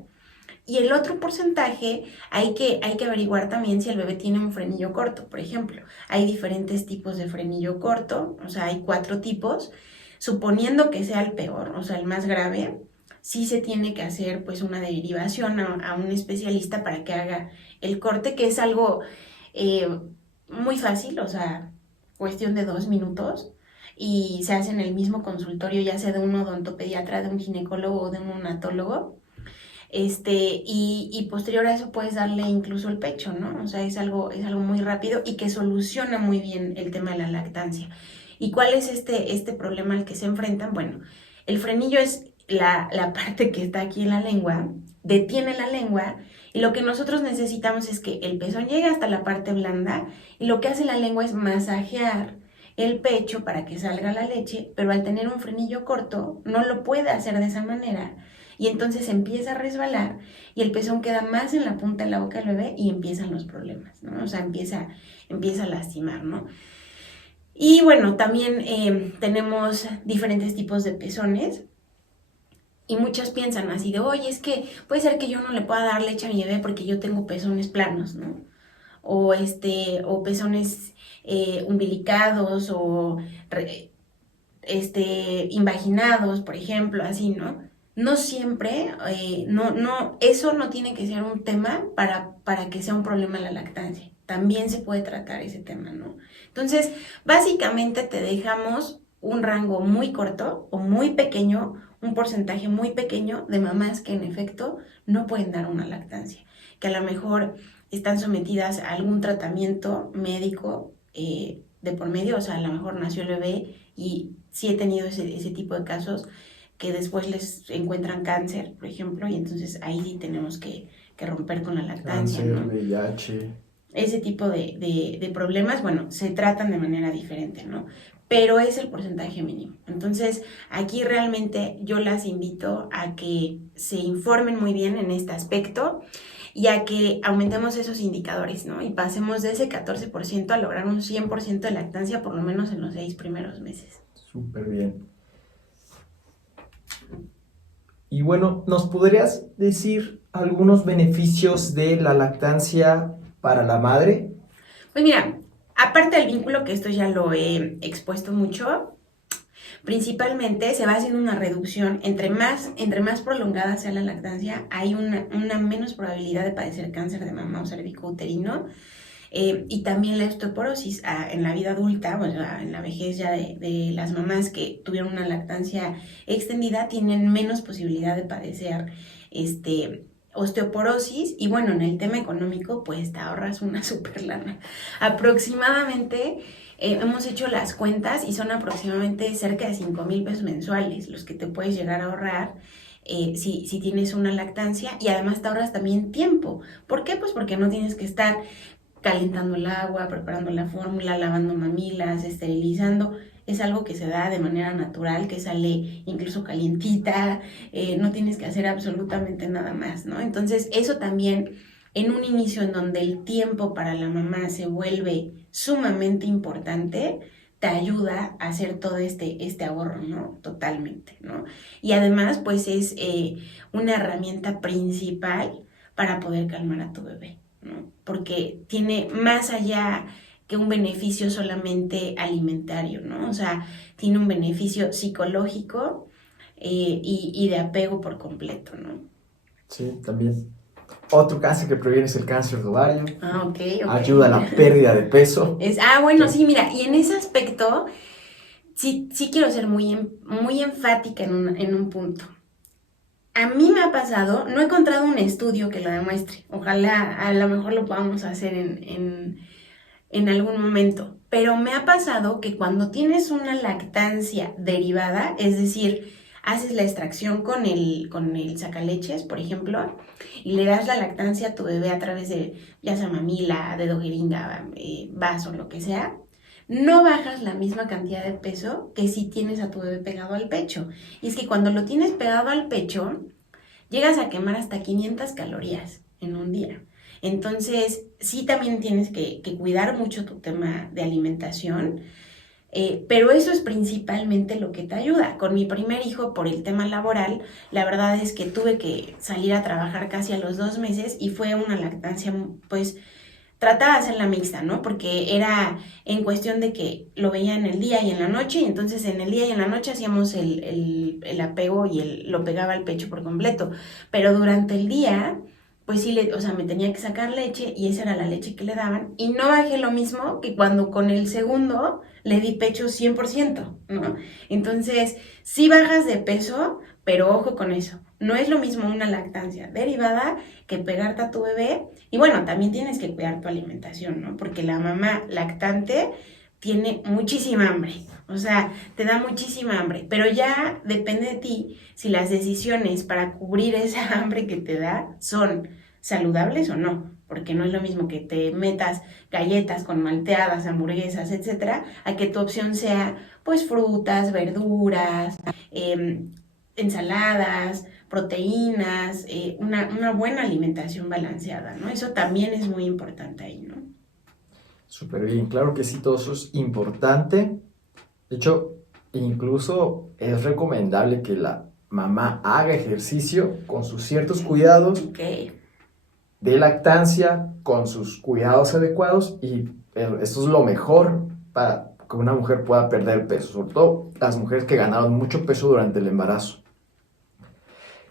Y el otro porcentaje hay que averiguar también si el bebé tiene un frenillo corto, por ejemplo. Hay diferentes tipos de frenillo corto, o sea, hay 4 tipos. Suponiendo que sea el peor, o sea, el más grave, sí se tiene que hacer pues una derivación a un especialista para que haga el corte, que es algo muy fácil, o sea, cuestión de 2 minutos. Y se hace en el mismo consultorio, ya sea de un odontopediatra, de un ginecólogo o de un neonatólogo. Y posterior a eso puedes darle incluso el pecho, ¿no? O sea, es algo muy rápido y que soluciona muy bien el tema de la lactancia. ¿Y cuál es este problema al que se enfrentan? Bueno, el frenillo es la parte que está aquí en la lengua, detiene la lengua, y lo que nosotros necesitamos es que el pezón llegue hasta la parte blanda, y lo que hace la lengua es masajear el pecho para que salga la leche, pero al tener un frenillo corto no lo puede hacer de esa manera. Y entonces empieza a resbalar y el pezón queda más en la punta de la boca del bebé y empiezan los problemas, ¿no? O sea, empieza a lastimar, ¿no? Y bueno, también tenemos diferentes tipos de pezones y muchas piensan así de, oye, es que puede ser que yo no le pueda dar leche a mi bebé porque yo tengo pezones planos, ¿no? O pezones umbilicados o invaginados, por ejemplo, así, ¿no? No siempre, eso no tiene que ser un tema para que sea un problema la lactancia. También se puede tratar ese tema, ¿no? Entonces, básicamente te dejamos un rango muy corto o muy pequeño, un porcentaje muy pequeño de mamás que en efecto no pueden dar una lactancia, que a lo mejor están sometidas a algún tratamiento médico de por medio, o sea, a lo mejor nació el bebé y sí he tenido ese tipo de casos que después les encuentran cáncer, por ejemplo, y entonces ahí sí tenemos que romper con la lactancia, cáncer, ¿no? VIH. Ese tipo de problemas, bueno, se tratan de manera diferente, ¿no? Pero es el porcentaje mínimo. Entonces, aquí realmente yo las invito a que se informen muy bien en este aspecto y a que aumentemos esos indicadores, ¿no? Y pasemos de ese 14% a lograr un 100% de lactancia por lo menos en los 6 primeros meses. Súper bien. Y bueno, ¿nos podrías decir algunos beneficios de la lactancia para la madre? Pues mira, aparte del vínculo, que esto ya lo he expuesto mucho, principalmente se va haciendo una reducción, entre más prolongada sea la lactancia, hay una menos probabilidad de padecer cáncer de mama o cervicouterino, y también la osteoporosis en la vida adulta, bueno, en la vejez ya de las mamás que tuvieron una lactancia extendida, tienen menos posibilidad de padecer osteoporosis. Y bueno, en el tema económico, pues te ahorras una super lana. Aproximadamente, hemos hecho las cuentas y son aproximadamente cerca de 5,000 pesos mensuales los que te puedes llegar a ahorrar si tienes una lactancia, y además te ahorras también tiempo. ¿Por qué? Pues porque no tienes que estar calentando el agua, preparando la fórmula, lavando mamilas, esterilizando. Es algo que se da de manera natural, que sale incluso calientita, no tienes que hacer absolutamente nada más, ¿no? Entonces, eso también, en un inicio en donde el tiempo para la mamá se vuelve sumamente importante, te ayuda a hacer todo este ahorro, ¿no? Totalmente, ¿no? Y además, pues es una herramienta principal para poder calmar a tu bebé, ¿no? Porque tiene más allá que un beneficio solamente alimentario, ¿no? O sea, tiene un beneficio psicológico y de apego por completo, ¿no? Sí, también. Otro cáncer que previene es el cáncer de ovario. Ah, ok. Ayuda a la pérdida de peso. Bueno, sí, mira, y en ese aspecto sí quiero ser muy enfática en un punto. A mí me ha pasado, no he encontrado un estudio que lo demuestre, ojalá a lo mejor lo podamos hacer en algún momento, pero me ha pasado que cuando tienes una lactancia derivada, es decir, haces la extracción con el sacaleches, por ejemplo, y le das la lactancia a tu bebé a través de, ya sea mamila, dedo jeringa, vaso, lo que sea, no bajas la misma cantidad de peso que si tienes a tu bebé pegado al pecho. Y es que cuando lo tienes pegado al pecho, llegas a quemar hasta 500 calorías en un día. Entonces, sí también tienes que cuidar mucho tu tema de alimentación, pero eso es principalmente lo que te ayuda. Con mi primer hijo, por el tema laboral, la verdad es que tuve que salir a trabajar casi a los 2 meses y fue una lactancia, pues, trataba de hacerla mixta, ¿no? Porque era en cuestión de que lo veía en el día y en la noche, y entonces en el día y en la noche hacíamos el apego y lo pegaba al pecho por completo. Pero durante el día, pues sí, o sea, me tenía que sacar leche y esa era la leche que le daban. Y no bajé lo mismo que cuando con el segundo le di pecho 100%, ¿no? Entonces, sí bajas de peso, pero ojo con eso. No es lo mismo una lactancia derivada que pegarte a tu bebé. Y bueno, también tienes que cuidar tu alimentación, ¿no? Porque la mamá lactante tiene muchísima hambre. O sea, te da muchísima hambre. Pero ya depende de ti si las decisiones para cubrir esa hambre que te da son saludables o no. Porque no es lo mismo que te metas galletas con malteadas, hamburguesas, etcétera, a que tu opción sea, pues, frutas, verduras, ensaladas, proteínas, una buena alimentación balanceada, ¿no? Eso también es muy importante ahí, ¿no? Súper bien, claro que sí, todo eso es importante. De hecho, incluso es recomendable que la mamá haga ejercicio con sus ciertos cuidados Ok. de lactancia, con sus cuidados adecuados, y esto es lo mejor para que una mujer pueda perder peso, sobre todo las mujeres que ganaron mucho peso durante el embarazo.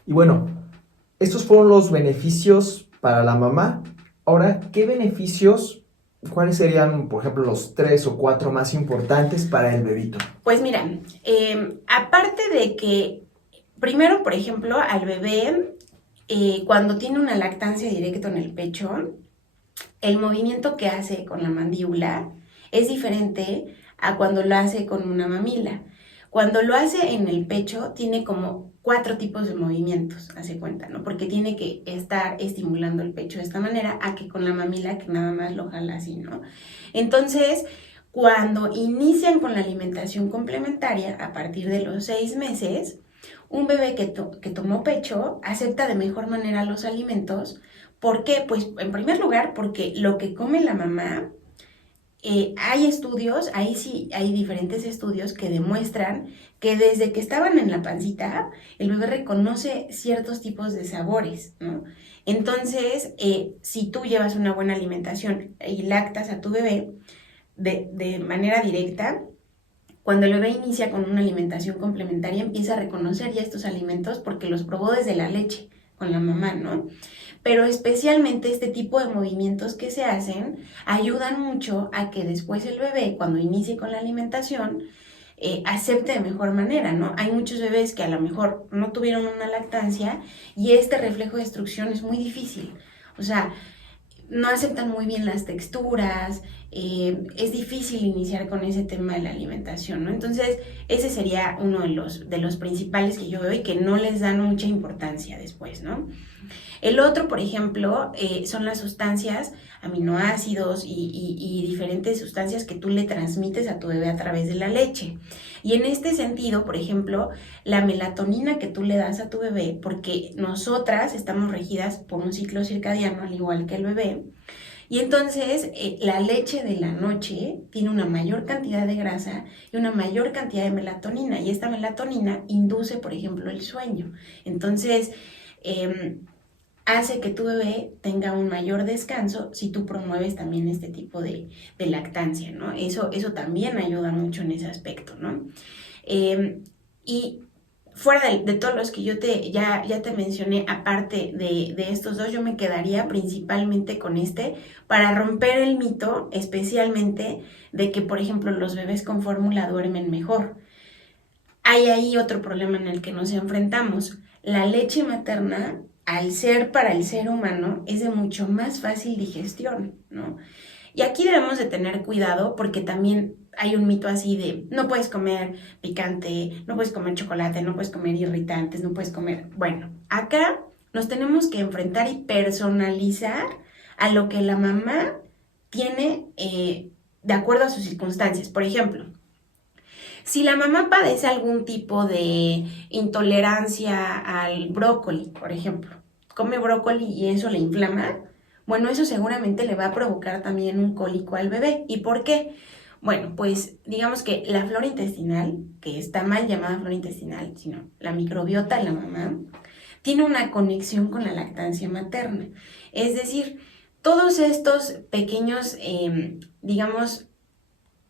Y bueno, estos fueron los beneficios para la mamá. Ahora, ¿qué beneficios, cuáles serían, por ejemplo, los 3 o 4 más importantes para el bebito? Pues mira, aparte de que, primero, por ejemplo, al bebé, cuando tiene una lactancia directa en el pecho, el movimiento que hace con la mandíbula es diferente a cuando lo hace con una mamila. Cuando lo hace en el pecho, tiene como 4 tipos de movimientos, hace cuenta, ¿no? Porque tiene que estar estimulando el pecho de esta manera, a que con la mamila que nada más lo jala así, ¿no? Entonces, cuando inician con la alimentación complementaria, a partir de los 6 meses, un bebé que tomó pecho acepta de mejor manera los alimentos. ¿Por qué? Pues en primer lugar, porque lo que come la mamá, hay estudios, ahí sí hay diferentes estudios que demuestran que desde que estaban en la pancita, el bebé reconoce ciertos tipos de sabores, ¿no? Entonces, si tú llevas una buena alimentación y lactas a tu bebé de manera directa, cuando el bebé inicia con una alimentación complementaria, empieza a reconocer ya estos alimentos porque los probó desde la leche con la mamá, ¿no? Pero especialmente este tipo de movimientos que se hacen ayudan mucho a que después el bebé, cuando inicie con la alimentación, acepte de mejor manera, ¿no? Hay muchos bebés que a lo mejor no tuvieron una lactancia y este reflejo de instrucción es muy difícil. O sea, no aceptan muy bien las texturas, es difícil iniciar con ese tema de la alimentación, ¿no? Entonces, ese sería uno de los principales que yo veo y que no les dan mucha importancia después, ¿no? El otro, por ejemplo, son las sustancias, aminoácidos y diferentes sustancias que tú le transmites a tu bebé a través de la leche. Y en este sentido, por ejemplo, la melatonina que tú le das a tu bebé, porque nosotras estamos regidas por un ciclo circadiano, al igual que el bebé, y entonces la leche de la noche tiene una mayor cantidad de grasa y una mayor cantidad de melatonina, y esta melatonina induce, por ejemplo, el sueño. Entonces, hace que tu bebé tenga un mayor descanso si tú promueves también este tipo de lactancia, ¿no? Eso también ayuda mucho en ese aspecto, ¿no? Y fuera de todos los que yo ya te mencioné, aparte de estos dos, yo me quedaría principalmente con este para romper el mito, especialmente de que, por ejemplo, los bebés con fórmula duermen mejor. Hay ahí otro problema en el que nos enfrentamos. La leche materna, al ser para el ser humano, es de mucho más fácil digestión, ¿no? Y aquí debemos de tener cuidado porque también hay un mito así de no puedes comer picante, no puedes comer chocolate, no puedes comer irritantes, no puedes comer... Bueno, acá nos tenemos que enfrentar y personalizar a lo que la mamá tiene de acuerdo a sus circunstancias. Por ejemplo, si la mamá padece algún tipo de intolerancia al brócoli, por ejemplo, come brócoli y eso le inflama, bueno, eso seguramente le va a provocar también un cólico al bebé. ¿Y por qué? Bueno, pues digamos que la flora intestinal, que está mal llamada flora intestinal, sino la microbiota de la mamá, tiene una conexión con la lactancia materna. Es decir, todos estos pequeños, digamos,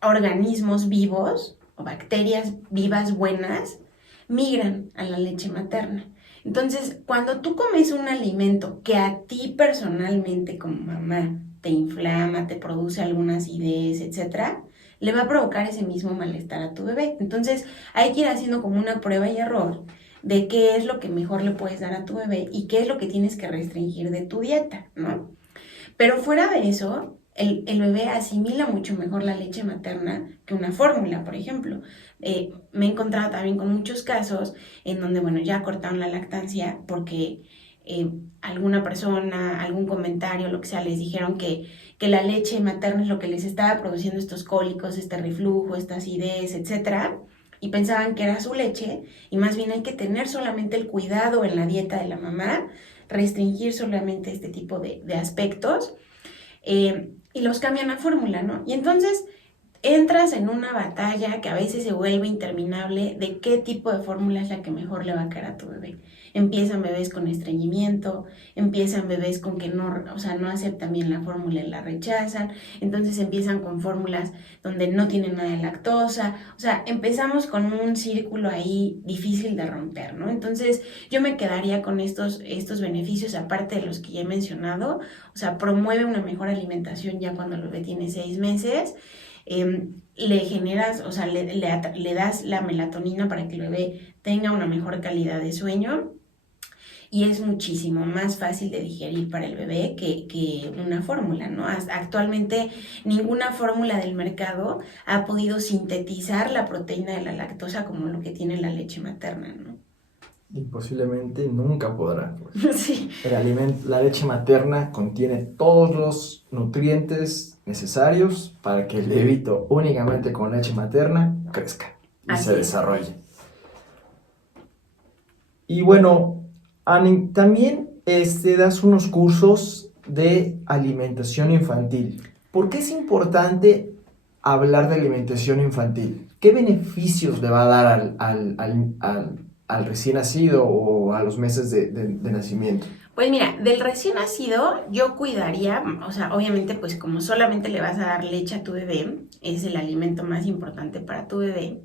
organismos vivos o bacterias vivas buenas migran a la leche materna. Entonces, cuando tú comes un alimento que a ti personalmente como mamá te inflama, te produce alguna acidez, etcétera, le va a provocar ese mismo malestar a tu bebé. Entonces, hay que ir haciendo como una prueba y error de qué es lo que mejor le puedes dar a tu bebé y qué es lo que tienes que restringir de tu dieta, ¿no? Pero fuera de eso, el bebé asimila mucho mejor la leche materna que una fórmula, por ejemplo. Me he encontrado también con muchos casos en donde, bueno, ya cortaron la lactancia porque alguna persona, algún comentario, lo que sea, les dijeron que la leche materna es lo que les estaba produciendo estos cólicos, este reflujo, esta acidez, etcétera, y pensaban que era su leche, y más bien hay que tener solamente el cuidado en la dieta de la mamá, restringir solamente este tipo de aspectos, y los cambian a fórmula, ¿no? Y entonces entras en una batalla que a veces se vuelve interminable de qué tipo de fórmula es la que mejor le va a caer a tu bebé. Empiezan bebés con estreñimiento, empiezan bebés con que no, o sea, no aceptan bien la fórmula y la rechazan, entonces empiezan con fórmulas donde no tienen nada de lactosa, o sea, empezamos con un círculo ahí difícil de romper, ¿no? Entonces yo me quedaría con estos beneficios, aparte de los que ya he mencionado, o sea, promueve una mejor alimentación ya cuando el bebé tiene 6 meses, le generas, o sea, le das la melatonina para que el bebé tenga una mejor calidad de sueño y es muchísimo más fácil de digerir para el bebé que una fórmula, ¿no? Actualmente ninguna fórmula del mercado ha podido sintetizar la proteína de la lactosa como lo que tiene la leche materna, ¿no? Y posiblemente nunca podrá. Pues. Sí. La leche materna contiene todos los nutrientes necesarios para que el bebito únicamente con leche materna crezca y Así se es. desarrolle. Y bueno, Ani, también das unos cursos de alimentación infantil. ¿Por qué es importante hablar de alimentación infantil? ¿Qué beneficios le va a dar al recién nacido o a los meses de nacimiento? Pues mira, del recién nacido yo cuidaría, o sea, obviamente pues como solamente le vas a dar leche a tu bebé, es el alimento más importante para tu bebé,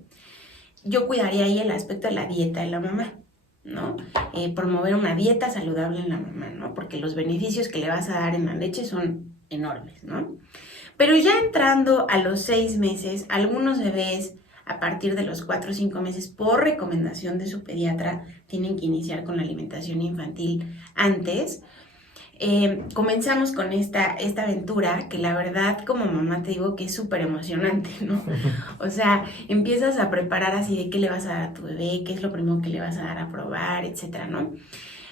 yo cuidaría ahí el aspecto de la dieta de la mamá, ¿no? Promover una dieta saludable en la mamá, ¿no? Porque los beneficios que le vas a dar en la leche son enormes, ¿no? Pero ya entrando a los 6 meses, algunos bebés a partir de los 4 o 5 meses, por recomendación de su pediatra, tienen que iniciar con la alimentación infantil antes. Comenzamos con esta aventura que la verdad como mamá te digo que es súper emocionante, ¿no? O sea, empiezas a preparar así de qué le vas a dar a tu bebé, qué es lo primero que le vas a dar a probar, etcétera, ¿no?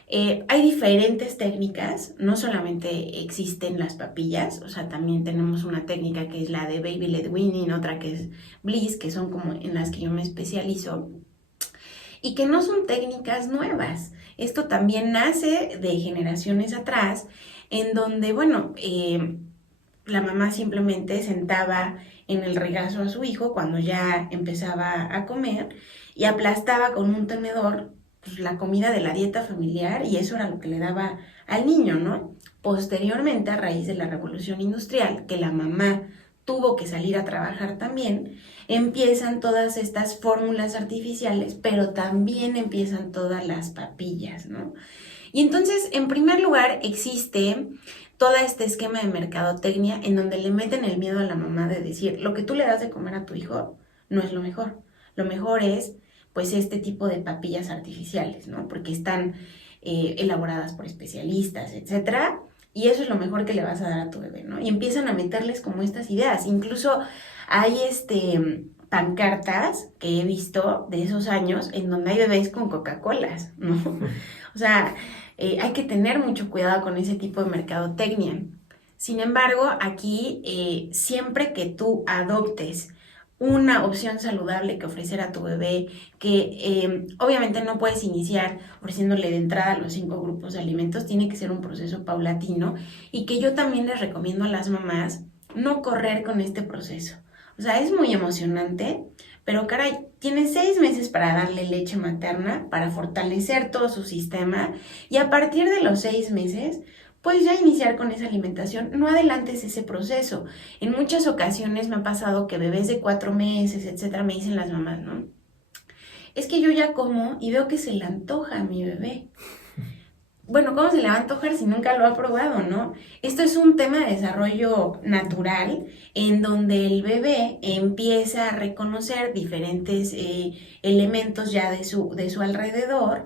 Hay diferentes técnicas, no solamente existen las papillas, o sea, también tenemos una técnica que es la de Baby Led Weaning, otra que es Bliss, que son como en las que yo me especializo, y que no son técnicas nuevas. Esto también nace de generaciones atrás, en donde, bueno, la mamá simplemente sentaba en el regazo a su hijo cuando ya empezaba a comer y aplastaba con un tenedor pues, la comida de la dieta familiar y eso era lo que le daba al niño, ¿no? Posteriormente, a raíz de la revolución industrial, que la mamá tuvo que salir a trabajar también, empiezan todas estas fórmulas artificiales, pero también empiezan todas las papillas, ¿no? Y entonces, en primer lugar, existe todo este esquema de mercadotecnia en donde le meten el miedo a la mamá de decir, lo que tú le das de comer a tu hijo no es lo mejor. Lo mejor es, pues, este tipo de papillas artificiales, ¿no? Porque están elaboradas por especialistas, etcétera, y eso es lo mejor que le vas a dar a tu bebé, ¿no? Y empiezan a meterles como estas ideas. Incluso hay pancartas que he visto de esos años en donde hay bebés con Coca-Colas, ¿no? O sea, hay que tener mucho cuidado con ese tipo de mercadotecnia. Sin embargo, aquí siempre que tú adoptes una opción saludable que ofrecer a tu bebé, que obviamente no puedes iniciar ofreciéndole de entrada los 5 grupos de alimentos, tiene que ser un proceso paulatino y que yo también les recomiendo a las mamás no correr con este proceso. O sea, es muy emocionante, pero caray, tienes 6 meses para darle leche materna, para fortalecer todo su sistema y a partir de los 6 meses puedes ya iniciar con esa alimentación, no adelantes ese proceso. En muchas ocasiones me ha pasado que bebés de 4 meses, etcétera, me dicen las mamás, ¿no? Es que yo ya como y veo que se le antoja a mi bebé. Bueno, ¿cómo se le va a antojar si nunca lo ha probado, no? Esto es un tema de desarrollo natural en donde el bebé empieza a reconocer diferentes elementos ya de su alrededor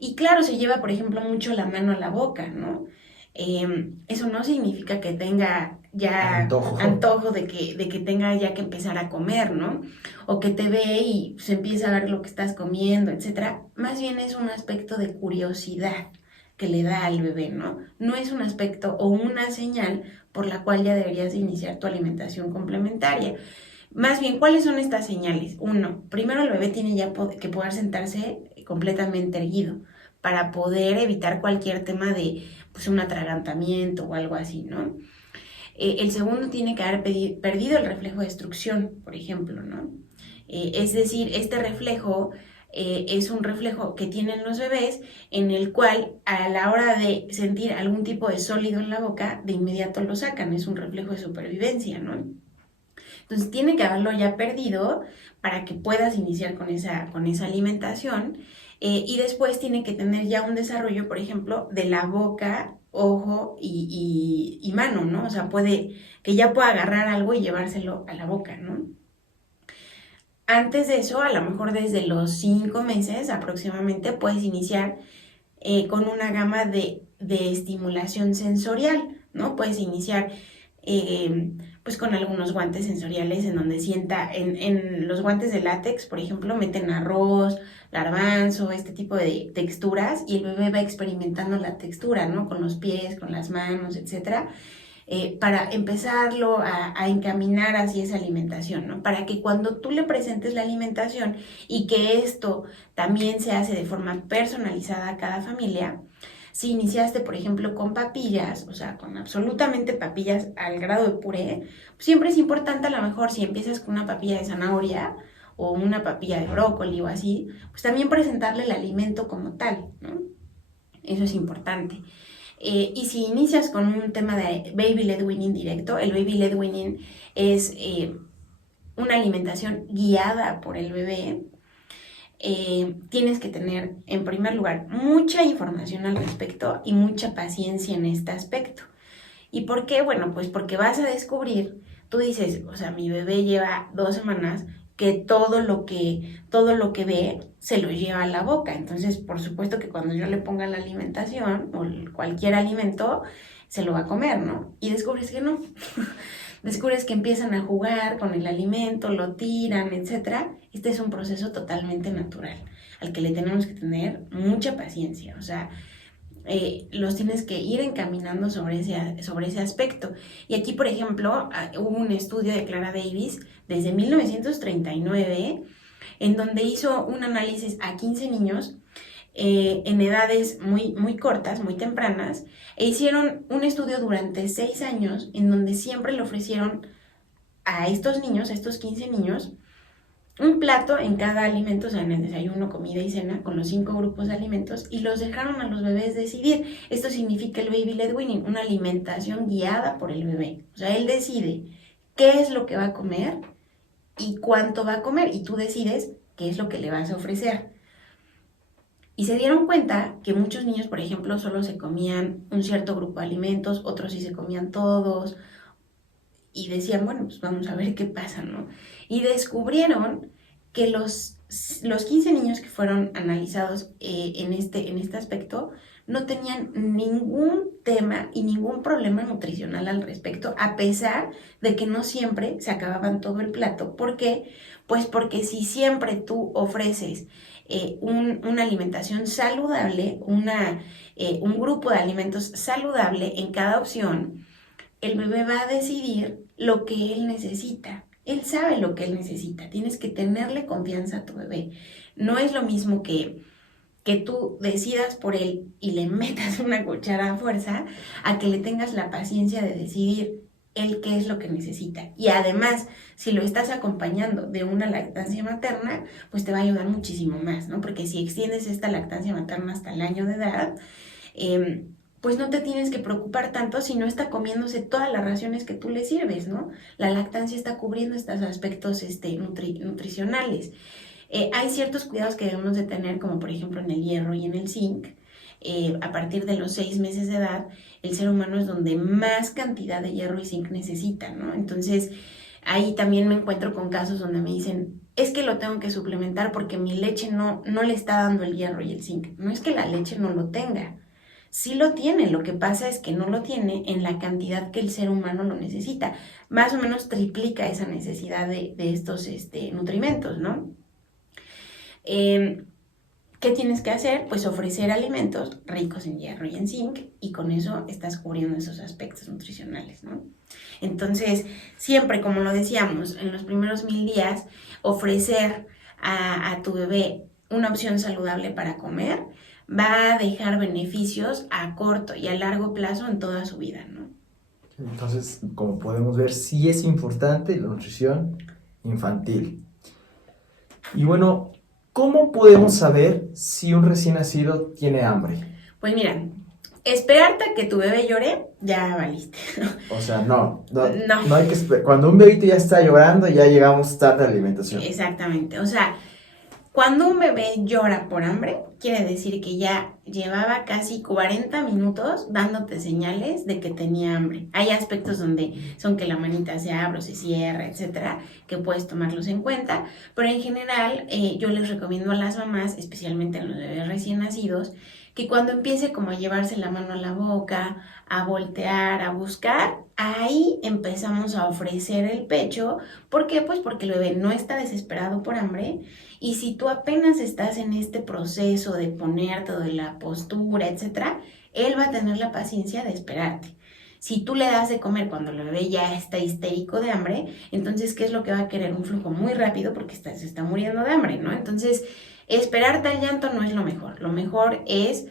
y claro, se lleva, por ejemplo, mucho la mano a la boca, ¿no? Eso no significa que tenga ya antojo de que tenga ya que empezar a comer, ¿no? O que te ve y se empieza a ver lo que estás comiendo, etcétera. Más bien es un aspecto de curiosidad que le da al bebé, ¿no? No es un aspecto o una señal por la cual ya deberías iniciar tu alimentación complementaria. Más bien, ¿cuáles son estas señales? Uno, primero el bebé tiene ya que poder sentarse completamente erguido para poder evitar cualquier tema de pues, un atragantamiento o algo así, ¿no? El segundo tiene que haber perdido el reflejo de extrusión, por ejemplo, ¿no? Es decir, este reflejo es un reflejo que tienen los bebés en el cual a la hora de sentir algún tipo de sólido en la boca, de inmediato lo sacan, es un reflejo de supervivencia, ¿no? Entonces tiene que haberlo ya perdido para que puedas iniciar con esa alimentación y después tiene que tener ya un desarrollo, por ejemplo, de la boca, ojo y mano, ¿no? O sea, que ya pueda agarrar algo y llevárselo a la boca, ¿no? Antes de eso, a lo mejor desde los 5 meses aproximadamente, puedes iniciar con una gama de estimulación sensorial, ¿no? Puedes iniciar pues con algunos guantes sensoriales en donde sienta, en los guantes de látex, por ejemplo, meten arroz, garbanzo, este tipo de texturas y el bebé va experimentando la textura, ¿no? Con los pies, con las manos, etcétera. Para empezarlo a encaminar hacia esa alimentación, ¿no? Para que cuando tú le presentes la alimentación y que esto también se hace de forma personalizada a cada familia, si iniciaste, por ejemplo, con papillas, o sea, con absolutamente papillas al grado de puré, siempre es importante a lo mejor si empiezas con una papilla de zanahoria o una papilla de brócoli o así, pues también presentarle el alimento como tal, ¿no? Eso es importante. Y si inicias con un tema de baby led weaning directo, el baby led weaning es una alimentación guiada por el bebé. Tienes que tener, en primer lugar, mucha información al respecto y mucha paciencia en este aspecto. ¿Y por qué? Bueno, pues porque vas a descubrir, tú dices, o sea, mi bebé lleva 2 semanas que todo lo que ve se lo lleva a la boca. Entonces, por supuesto que cuando yo le ponga la alimentación o cualquier alimento, se lo va a comer, ¿no? Y descubres que no. Descubres que empiezan a jugar con el alimento, lo tiran, etc. Este es un proceso totalmente natural, al que le tenemos que tener mucha paciencia. O sea, los tienes que ir encaminando sobre ese aspecto. Y aquí, por ejemplo, hubo un estudio de Clara Davis desde 1939 en donde hizo un análisis a 15 niños en edades muy, muy cortas, muy tempranas, e hicieron un estudio durante 6 años en donde siempre le ofrecieron a estos niños, a estos 15 niños, un plato en cada alimento, o sea, en el desayuno, comida y cena, con los 5 grupos de alimentos, y los dejaron a los bebés decidir. Esto significa el baby led weaning, una alimentación guiada por el bebé. O sea, él decide qué es lo que va a comer y cuánto va a comer, y tú decides qué es lo que le vas a ofrecer. Y se dieron cuenta que muchos niños, por ejemplo, solo se comían un cierto grupo de alimentos, otros sí se comían todos, y decían, bueno, pues vamos a ver qué pasa, ¿no? Y descubrieron que los 15 niños que fueron analizados en este aspecto no tenían ningún tema y ningún problema nutricional al respecto, a pesar de que no siempre se acababan todo el plato. ¿Por qué? Pues porque si siempre tú ofreces una alimentación saludable, un grupo de alimentos saludable en cada opción, el bebé va a decidir lo que él necesita. Él sabe lo que él necesita. Tienes que tenerle confianza a tu bebé. No es lo mismo que tú decidas por él y le metas una cuchara a fuerza, a que le tengas la paciencia de decidir él qué es lo que necesita. Y además, si lo estás acompañando de una lactancia materna, pues te va a ayudar muchísimo más, ¿no? Porque si extiendes esta lactancia materna hasta el año de edad, pues no te tienes que preocupar tanto si no está comiéndose todas las raciones que tú le sirves, ¿no? La lactancia está cubriendo estos aspectos nutricionales. Hay ciertos cuidados que debemos de tener, como por ejemplo en el hierro y en el zinc. A partir de los 6 meses de edad, el ser humano es donde más cantidad de hierro y zinc necesita, ¿no? Entonces, ahí también me encuentro con casos donde me dicen, es que lo tengo que suplementar porque mi leche no le está dando el hierro y el zinc. No es que la leche no lo tenga, sí lo tiene, lo que pasa es que no lo tiene en la cantidad que el ser humano lo necesita. Más o menos triplica esa necesidad de estos nutrimentos, ¿no? ¿Qué tienes que hacer? Pues ofrecer alimentos ricos en hierro y en zinc, y con eso estás cubriendo esos aspectos nutricionales, ¿no? Entonces, siempre, como lo decíamos, en los primeros 1000 días, ofrecer a tu bebé una opción saludable para comer va a dejar beneficios a corto y a largo plazo en toda su vida, ¿no? Entonces, como podemos ver, sí es importante la nutrición infantil. Y bueno, ¿cómo podemos saber si un recién nacido tiene hambre? Pues mira, esperarte a que tu bebé llore, ya valiste. O sea, no No. hay que esperar. Cuando un bebito ya está llorando, ya llegamos tarde a la alimentación. Exactamente, o sea, cuando un bebé llora por hambre, quiere decir que ya llevaba casi 40 minutos dándote señales de que tenía hambre. Hay aspectos donde son que la manita se abre o se cierra, etcétera, que puedes tomarlos en cuenta, pero en general yo les recomiendo a las mamás, especialmente a los bebés recién nacidos, que cuando empiece como a llevarse la mano a la boca, a voltear, a buscar, ahí empezamos a ofrecer el pecho. ¿Por qué? Pues porque el bebé no está desesperado por hambre. Y si tú apenas estás en este proceso de ponerte de la postura, etcétera, él va a tener la paciencia de esperarte. Si tú le das de comer cuando el bebé ya está histérico de hambre, entonces, ¿qué es lo que va a querer? Un flujo muy rápido porque se está muriendo de hambre, ¿no? Entonces, esperarte al llanto no es lo mejor. Lo mejor es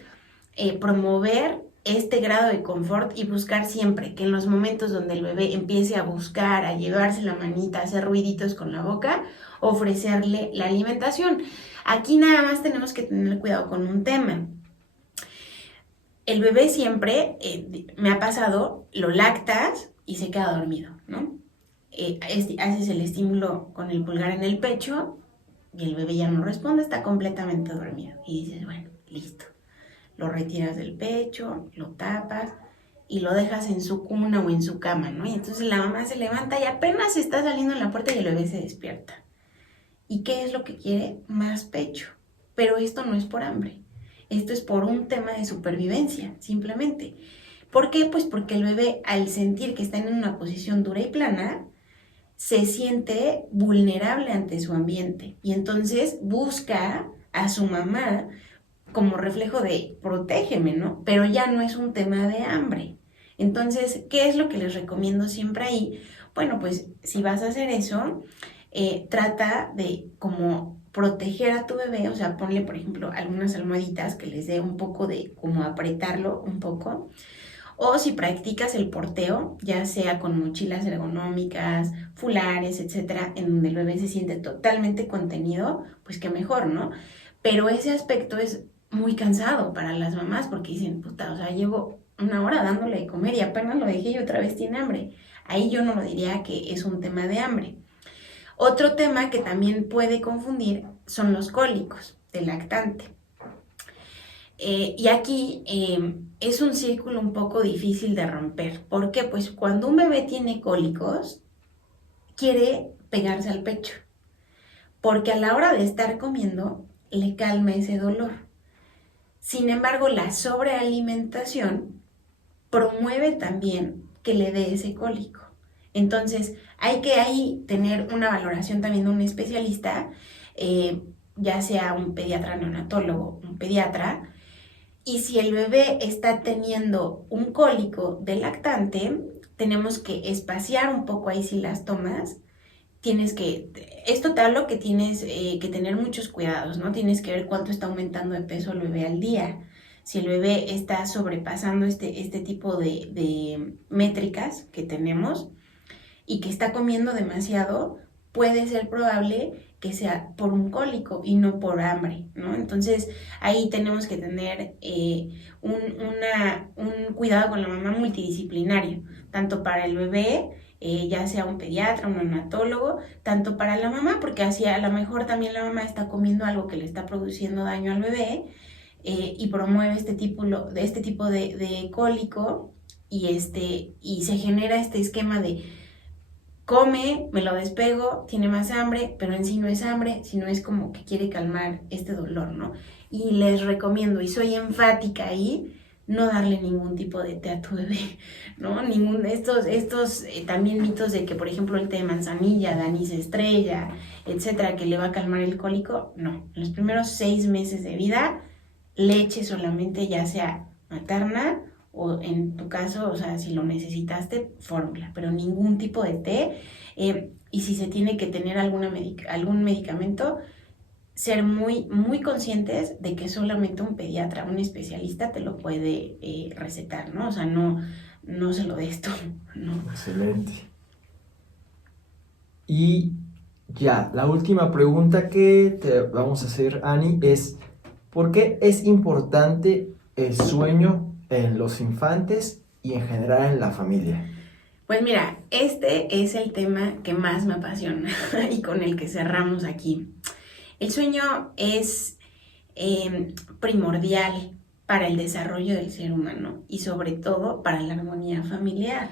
promover este grado de confort y buscar siempre que en los momentos donde el bebé empiece a buscar, a llevarse la manita, a hacer ruiditos con la boca, ofrecerle la alimentación. Aquí nada más tenemos que tener cuidado con un tema. El bebé siempre, me ha pasado, lo lactas y se queda dormido, ¿no? Haces el estímulo con el pulgar en el pecho y el bebé ya no responde, está completamente dormido. Y dices, bueno, listo. Lo retiras del pecho, lo tapas y lo dejas en su cuna o en su cama, ¿no? Y entonces la mamá se levanta y apenas está saliendo en la puerta y el bebé se despierta. ¿Y qué es lo que quiere? Más pecho. Pero esto no es por hambre. Esto es por un tema de supervivencia, simplemente. ¿Por qué? Pues porque el bebé, al sentir que está en una posición dura y plana, se siente vulnerable ante su ambiente. Y entonces busca a su mamá como reflejo de protégeme, ¿no? Pero ya no es un tema de hambre. Entonces, ¿qué es lo que les recomiendo siempre ahí? Bueno, pues si vas a hacer eso, trata de como proteger a tu bebé, o sea, ponle, por ejemplo, algunas almohaditas que les dé un poco de como apretarlo un poco. O si practicas el porteo, ya sea con mochilas ergonómicas, fulares, etcétera, en donde el bebé se siente totalmente contenido, pues qué mejor, ¿no? Pero ese aspecto es muy cansado para las mamás porque dicen, puta, o sea, llevo 1 hora dándole de comer y apenas lo dejé y otra vez tiene hambre. Ahí yo no lo diría que es un tema de hambre. Otro tema que también puede confundir son los cólicos del lactante. Y aquí es un círculo un poco difícil de romper. ¿Por qué? Pues cuando un bebé tiene cólicos, quiere pegarse al pecho, porque a la hora de estar comiendo le calma ese dolor. Sin embargo, la sobrealimentación promueve también que le dé ese cólico. Entonces, hay que ahí tener una valoración también de un especialista, ya sea un pediatra neonatólogo, un pediatra, y si el bebé está teniendo un cólico de lactante, tenemos que espaciar un poco ahí si las tomas. Esto te hablo que tienes que tener muchos cuidados, ¿no? Tienes que ver cuánto está aumentando de peso el bebé al día. Si el bebé está sobrepasando este tipo de métricas que tenemos y que está comiendo demasiado, puede ser probable que sea por un cólico y no por hambre, ¿no? Entonces ahí tenemos que tener un cuidado con la mamá multidisciplinario, tanto para el bebé, ya sea un pediatra, un neonatólogo, tanto para la mamá, porque así a lo mejor también la mamá está comiendo algo que le está produciendo daño al bebé y promueve este tipo de cólico y se genera este esquema de come, me lo despego, tiene más hambre, pero en sí no es hambre, sino es como que quiere calmar este dolor, ¿no? Y les recomiendo, y soy enfática ahí, no darle ningún tipo de té a tu bebé, ¿no? Estos también mitos de que, por ejemplo, el té de manzanilla, de anís estrella, etcétera, que le va a calmar el cólico, no. En los primeros 6 meses de vida, leche solamente, ya sea materna o en tu caso, o sea, si lo necesitaste, fórmula, pero ningún tipo de té. Y si se tiene que tener algún medicamento, ser muy, muy conscientes de que solamente un pediatra, un especialista te lo puede recetar, ¿no? O sea, no se lo des tú, ¿no? Excelente. Y ya, la última pregunta que te vamos a hacer, Ani, es ¿por qué es importante el sueño en los infantes y en general en la familia? Pues mira, este es el tema que más me apasiona y con el que cerramos aquí. El sueño es primordial para el desarrollo del ser humano y sobre todo para la armonía familiar.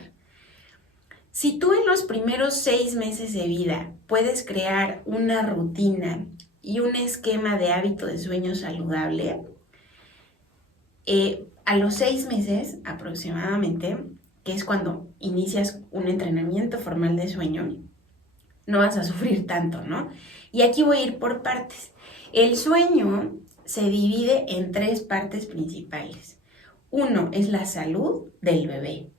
Si tú en los primeros 6 meses de vida puedes crear una rutina y un esquema de hábito de sueño saludable, a los 6 meses aproximadamente, que es cuando inicias un entrenamiento formal de sueño, no vas a sufrir tanto, ¿no? Y aquí voy a ir por partes. El sueño se divide en 3 partes principales. Uno es la salud del bebé,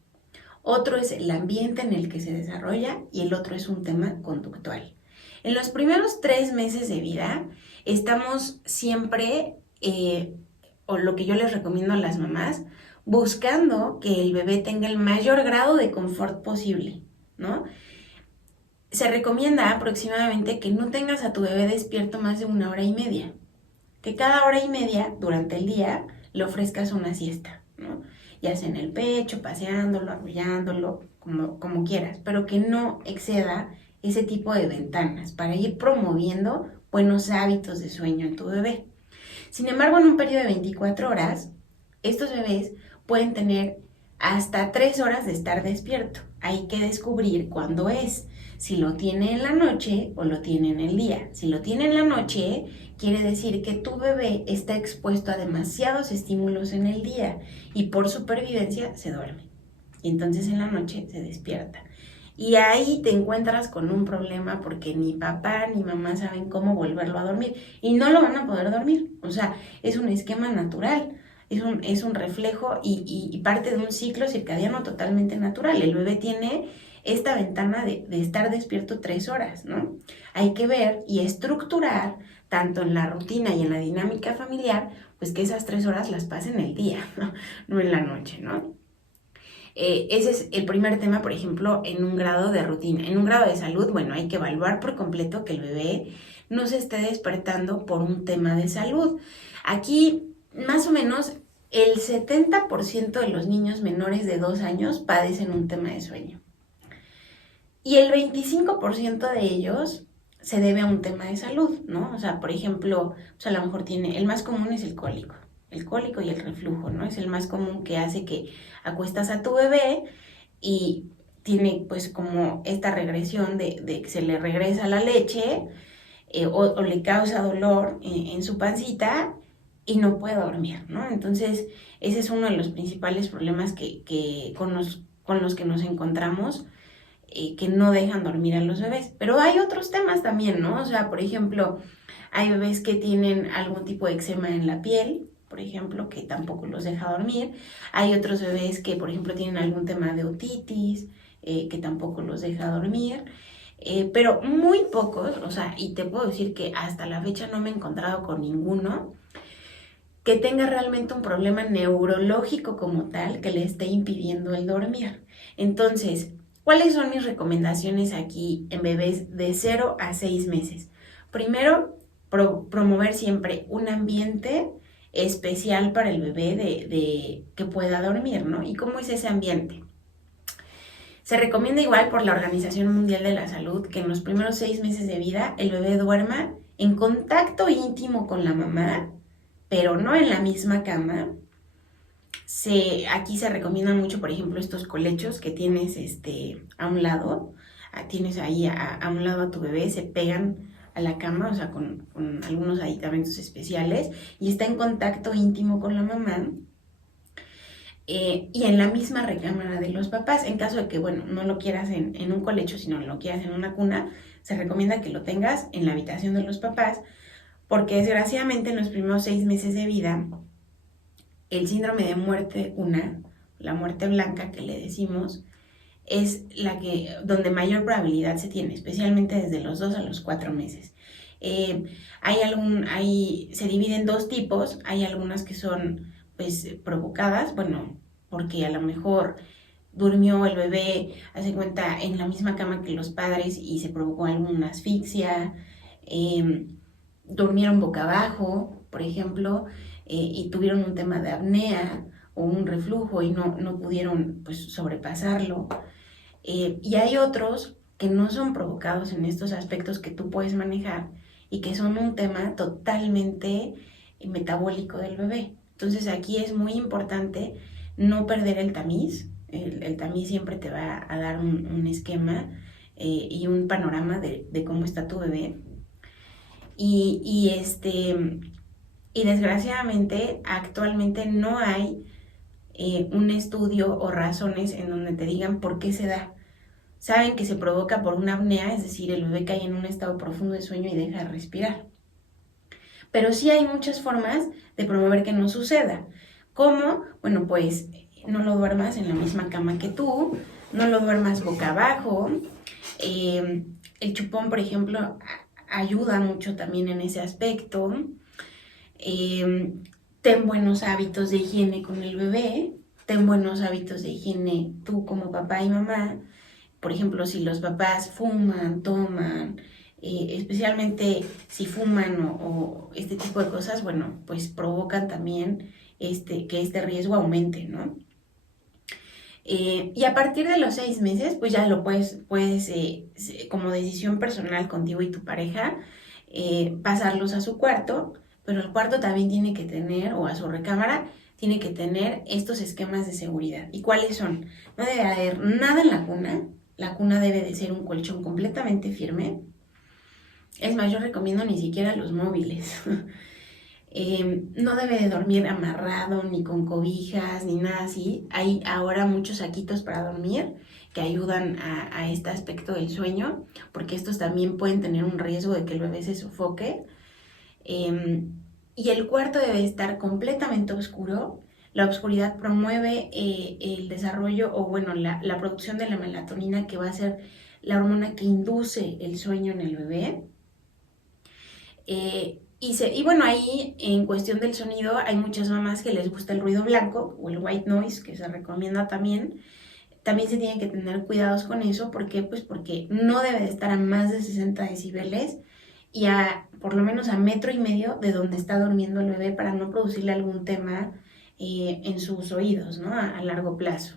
otro es el ambiente en el que se desarrolla y el otro es un tema conductual. En los primeros 3 meses de vida estamos siempre, o lo que yo les recomiendo a las mamás, buscando que el bebé tenga el mayor grado de confort posible, ¿no? Se recomienda aproximadamente que no tengas a tu bebé despierto más de 1 hora y media. Que cada 1 hora y media durante el día le ofrezcas una siesta, ¿no? Ya sea en el pecho, paseándolo, arrullándolo, como quieras, pero que no exceda ese tipo de ventanas para ir promoviendo buenos hábitos de sueño en tu bebé. Sin embargo, en un periodo de 24 horas, estos bebés pueden tener hasta 3 horas de estar despierto. Hay que descubrir cuándo es. Si lo tiene en la noche o lo tiene en el día. Si lo tiene en la noche, quiere decir que tu bebé está expuesto a demasiados estímulos en el día y por supervivencia se duerme. Y entonces en la noche se despierta. Y ahí te encuentras con un problema porque ni papá ni mamá saben cómo volverlo a dormir. Y no lo van a poder dormir. O sea, es un esquema natural. Es un reflejo y parte de un ciclo circadiano totalmente natural. El bebé tiene esta ventana de estar despierto 3 horas, ¿no? Hay que ver y estructurar, tanto en la rutina y en la dinámica familiar, pues que esas 3 horas las pasen el día, no en la noche, ¿no? Ese es el primer tema, por ejemplo, en un grado de rutina. En un grado de salud, bueno, hay que evaluar por completo que el bebé no se esté despertando por un tema de salud. Aquí, más o menos, el 70% de los niños menores de 2 años padecen un tema de sueño. Y el 25% de ellos se debe a un tema de salud, ¿no? O sea, por ejemplo, pues a lo mejor el más común es el cólico y el reflujo, ¿no? Es el más común que hace que acuestas a tu bebé y tiene pues como esta regresión de que se le regresa la leche o le causa dolor en su pancita y no puede dormir, ¿no? Entonces, ese es uno de los principales problemas con los que nos encontramos, que no dejan dormir a los bebés. Pero hay otros temas también, ¿no? O sea, por ejemplo, hay bebés que tienen algún tipo de eczema en la piel, por ejemplo, que tampoco los deja dormir. Hay otros bebés que, por ejemplo, tienen algún tema de otitis, que tampoco los deja dormir. Pero muy pocos, o sea, y te puedo decir que hasta la fecha no me he encontrado con ninguno que tenga realmente un problema neurológico como tal que le esté impidiendo el dormir. Entonces, ¿cuáles son mis recomendaciones aquí en bebés de 0 a 6 meses? Primero, promover siempre un ambiente especial para el bebé de que pueda dormir, ¿no? ¿Y cómo es ese ambiente? Se recomienda igual por la Organización Mundial de la Salud que en los primeros 6 meses de vida el bebé duerma en contacto íntimo con la mamá, pero no en la misma cama. Aquí se recomiendan mucho, por ejemplo, estos colechos que tienes a un lado, tienes ahí a un lado a tu bebé, se pegan a la cama, o sea, con algunos aditamentos especiales, y está en contacto íntimo con la mamá. Y en la misma recámara de los papás, en caso de que, bueno, no lo quieras en un colecho, sino lo quieras en una cuna, se recomienda que lo tengas en la habitación de los papás, porque desgraciadamente en los primeros 6 meses de vida, el síndrome de muerte de cuna, la muerte blanca que le decimos, es donde mayor probabilidad se tiene, especialmente desde los 2 a los 4 meses. Se divide en 2 tipos, hay algunas que son pues provocadas, bueno, porque a lo mejor durmió el bebé, hace cuenta, en la misma cama que los padres y se provocó alguna asfixia, durmieron boca abajo, por ejemplo, y tuvieron un tema de apnea o un reflujo y no pudieron pues sobrepasarlo. Y hay otros que no son provocados en estos aspectos que tú puedes manejar y que son un tema totalmente metabólico del bebé. Entonces aquí es muy importante no perder el tamiz. El tamiz siempre te va a dar un esquema y un panorama de cómo está tu bebé. Y desgraciadamente actualmente no hay un estudio o razones en donde te digan por qué se da. Saben que se provoca por una apnea, es decir, el bebé cae en un estado profundo de sueño y deja de respirar. Pero sí hay muchas formas de promover que no suceda. ¿Cómo? Bueno, pues no lo duermas en la misma cama que tú, no lo duermas boca abajo. El chupón, por ejemplo, ayuda mucho también en ese aspecto. Ten buenos hábitos de higiene con el bebé, ten buenos hábitos de higiene tú como papá y mamá. Por ejemplo, si los papás fuman, toman, especialmente si fuman o este tipo de cosas, bueno, pues provocan también que este riesgo aumente, ¿no? Y a partir de los 6 meses, pues ya lo puedes como decisión personal contigo y tu pareja, pasarlos a su cuarto, pero el cuarto también tiene que tener, o a su recámara, tiene que tener estos esquemas de seguridad. ¿Y cuáles son? No debe haber nada en la cuna debe de ser un colchón completamente firme. Es más, yo recomiendo ni siquiera los móviles. No debe de dormir amarrado, ni con cobijas, ni nada así. Hay ahora muchos saquitos para dormir que ayudan a este aspecto del sueño, porque estos también pueden tener un riesgo de que el bebé se sofoque. Y el cuarto debe estar completamente oscuro. La oscuridad promueve el desarrollo o bueno, la producción de la melatonina, que va a ser la hormona que induce el sueño en el bebé. Y bueno, ahí en cuestión del sonido hay muchas mamás que les gusta el ruido blanco o el white noise, que se recomienda también. También se tienen que tener cuidados con eso. ¿Por qué? Pues porque no debe de estar a más de 60 decibeles y por lo menos a 1,5 metros de donde está durmiendo el bebé para no producirle algún tema en sus oídos, ¿no? A largo plazo.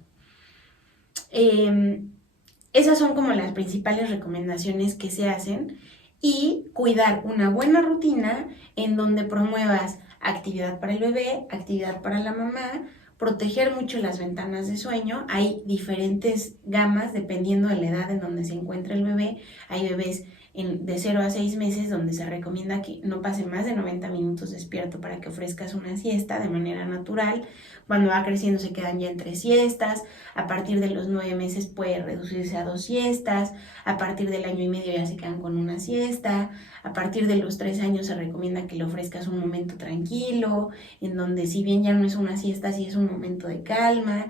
Esas son como las principales recomendaciones que se hacen, y cuidar una buena rutina en donde promuevas actividad para el bebé, actividad para la mamá, proteger mucho las ventanas de sueño. Hay diferentes gamas dependiendo de la edad en donde se encuentra el bebé. Hay bebés de 0 a 6 meses, donde se recomienda que no pase más de 90 minutos despierto para que ofrezcas una siesta de manera natural. Cuando va creciendo se quedan ya en 3 siestas, a partir de los 9 meses puede reducirse a 2 siestas, a partir del año y medio ya se quedan con una siesta, a partir de los 3 años se recomienda que le ofrezcas un momento tranquilo, en donde si bien ya no es una siesta, sí es un momento de calma,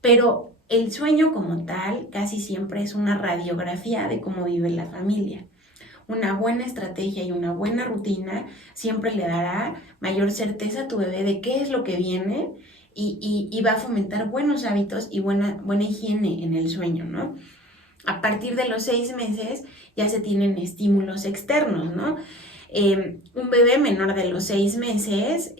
pero el sueño como tal casi siempre es una radiografía de cómo vive la familia. Una buena estrategia y una buena rutina siempre le dará mayor certeza a tu bebé de qué es lo que viene y va a fomentar buenos hábitos y buena higiene en el sueño, ¿no? A partir de los 6 meses ya se tienen estímulos externos, ¿no? Un bebé menor de los 6 meses,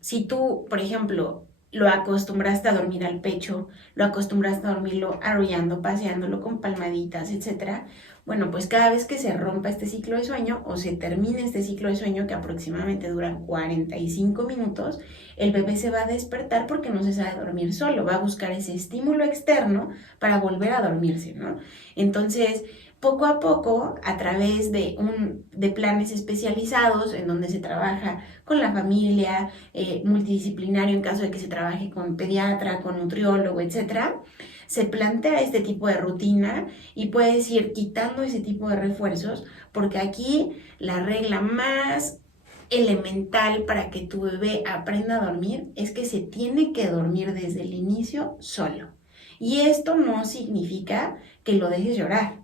si tú, por ejemplo, lo acostumbraste a dormir al pecho, lo acostumbraste a dormirlo arrullando, paseándolo con palmaditas, etcétera. Bueno, pues cada vez que se rompa este ciclo de sueño o se termine este ciclo de sueño, que aproximadamente dura 45 minutos, el bebé se va a despertar porque no se sabe dormir solo, va a buscar ese estímulo externo para volver a dormirse, ¿no? Entonces, poco a poco, a través de planes especializados en donde se trabaja con la familia, multidisciplinario en caso de que se trabaje con pediatra, con nutriólogo, etcétera, se plantea este tipo de rutina y puedes ir quitando ese tipo de refuerzos, porque aquí la regla más elemental para que tu bebé aprenda a dormir es que se tiene que dormir desde el inicio solo. Y esto no significa que lo dejes llorar.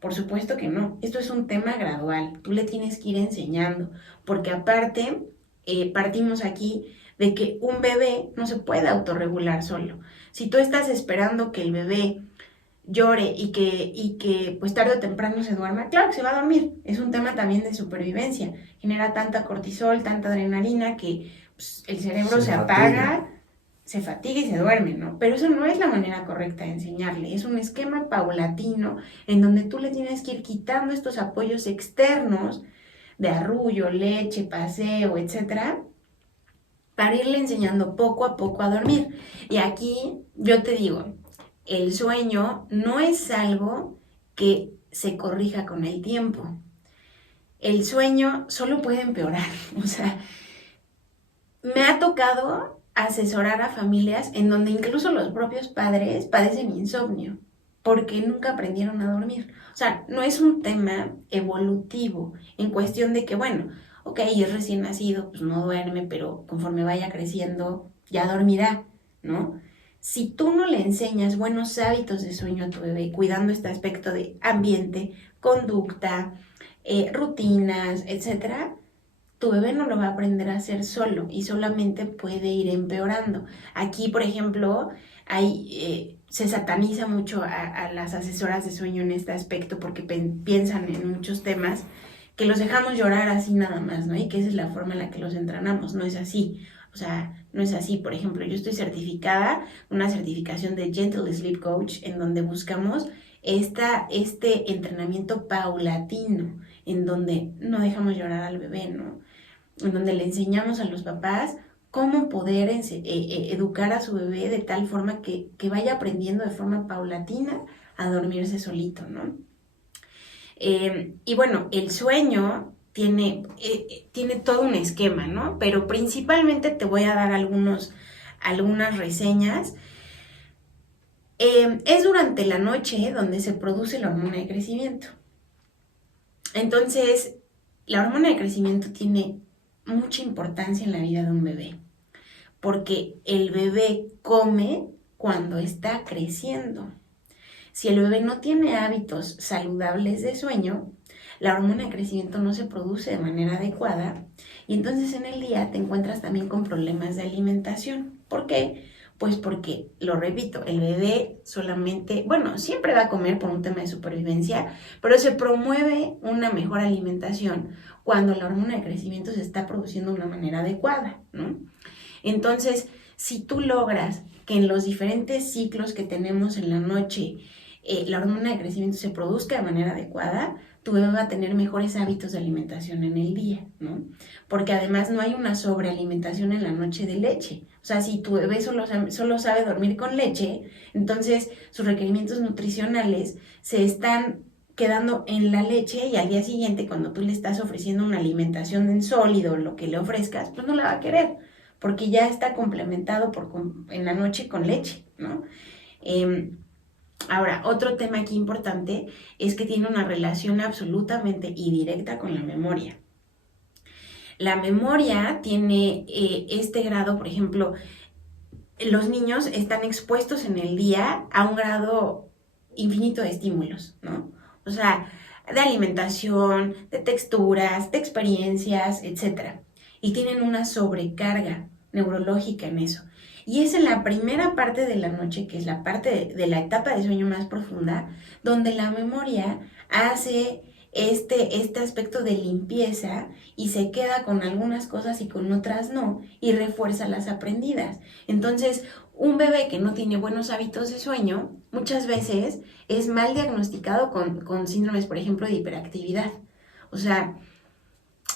Por supuesto que no. Esto es un tema gradual. Tú le tienes que ir enseñando, porque aparte partimos aquí de que un bebé no se puede autorregular solo. Si tú estás esperando que el bebé llore y que pues tarde o temprano se duerma, claro que se va a dormir. Es un tema también de supervivencia. Genera tanta cortisol, tanta adrenalina que pues, el cerebro se apaga, se fatiga y se duerme, ¿no? Pero eso no es la manera correcta de enseñarle. Es un esquema paulatino en donde tú le tienes que ir quitando estos apoyos externos de arrullo, leche, paseo, etcétera, para irle enseñando poco a poco a dormir. Y aquí yo te digo, el sueño no es algo que se corrija con el tiempo. El sueño solo puede empeorar. O sea, me ha tocado asesorar a familias en donde incluso los propios padres padecen insomnio porque nunca aprendieron a dormir. O sea, no es un tema evolutivo en cuestión de que, bueno, ok, es recién nacido, pues no duerme, pero conforme vaya creciendo ya dormirá, ¿no? Si tú no le enseñas buenos hábitos de sueño a tu bebé, cuidando este aspecto de ambiente, conducta, rutinas, etcétera, tu bebé no lo va a aprender a hacer solo y solamente puede ir empeorando. Aquí, por ejemplo, se sataniza mucho a las asesoras de sueño en este aspecto porque piensan en muchos temas que los dejamos llorar así nada más, ¿no? Y que esa es la forma en la que los entrenamos. No es así. O sea, no es así. Por ejemplo, yo estoy certificada, una certificación de Gentle Sleep Coach, en donde buscamos este entrenamiento paulatino, en donde no dejamos llorar al bebé, ¿no? En donde le enseñamos a los papás cómo poder educar a su bebé de tal forma que vaya aprendiendo de forma paulatina a dormirse solito, ¿no? Y bueno, el sueño tiene todo un esquema, ¿no? Pero principalmente te voy a dar algunas reseñas. Es durante la noche donde se produce la hormona de crecimiento. Entonces, la hormona de crecimiento tiene mucha importancia en la vida de un bebé, porque el bebé come cuando está creciendo. Si el bebé no tiene hábitos saludables de sueño, la hormona de crecimiento no se produce de manera adecuada y entonces en el día te encuentras también con problemas de alimentación. ¿Por qué? Pues porque, lo repito, el bebé solamente, bueno, siempre va a comer por un tema de supervivencia, pero se promueve una mejor alimentación cuando la hormona de crecimiento se está produciendo de una manera adecuada, ¿no? Entonces, si tú logras que en los diferentes ciclos que tenemos en la noche, la hormona de crecimiento se produzca de manera adecuada, tu bebé va a tener mejores hábitos de alimentación en el día, ¿no? Porque además no hay una sobrealimentación en la noche de leche. O sea, si tu bebé solo sabe dormir con leche, entonces sus requerimientos nutricionales se están quedando en la leche, y al día siguiente, cuando tú le estás ofreciendo una alimentación en sólido, lo que le ofrezcas, pues no la va a querer, porque ya está complementado en la noche con leche, ¿no? Ahora, otro tema aquí importante es que tiene una relación absolutamente y directa con la memoria. La memoria tiene este grado, por ejemplo, los niños están expuestos en el día a un grado infinito de estímulos, ¿no? O sea, de alimentación, de texturas, de experiencias, etc. Y tienen una sobrecarga neurológica en eso. Y es en la primera parte de la noche, que es la parte de la etapa de sueño más profunda, donde la memoria hace este aspecto de limpieza y se queda con algunas cosas y con otras no, y refuerza las aprendidas. Entonces, un bebé que no tiene buenos hábitos de sueño, muchas veces es mal diagnosticado con síndromes, por ejemplo, de hiperactividad. O sea,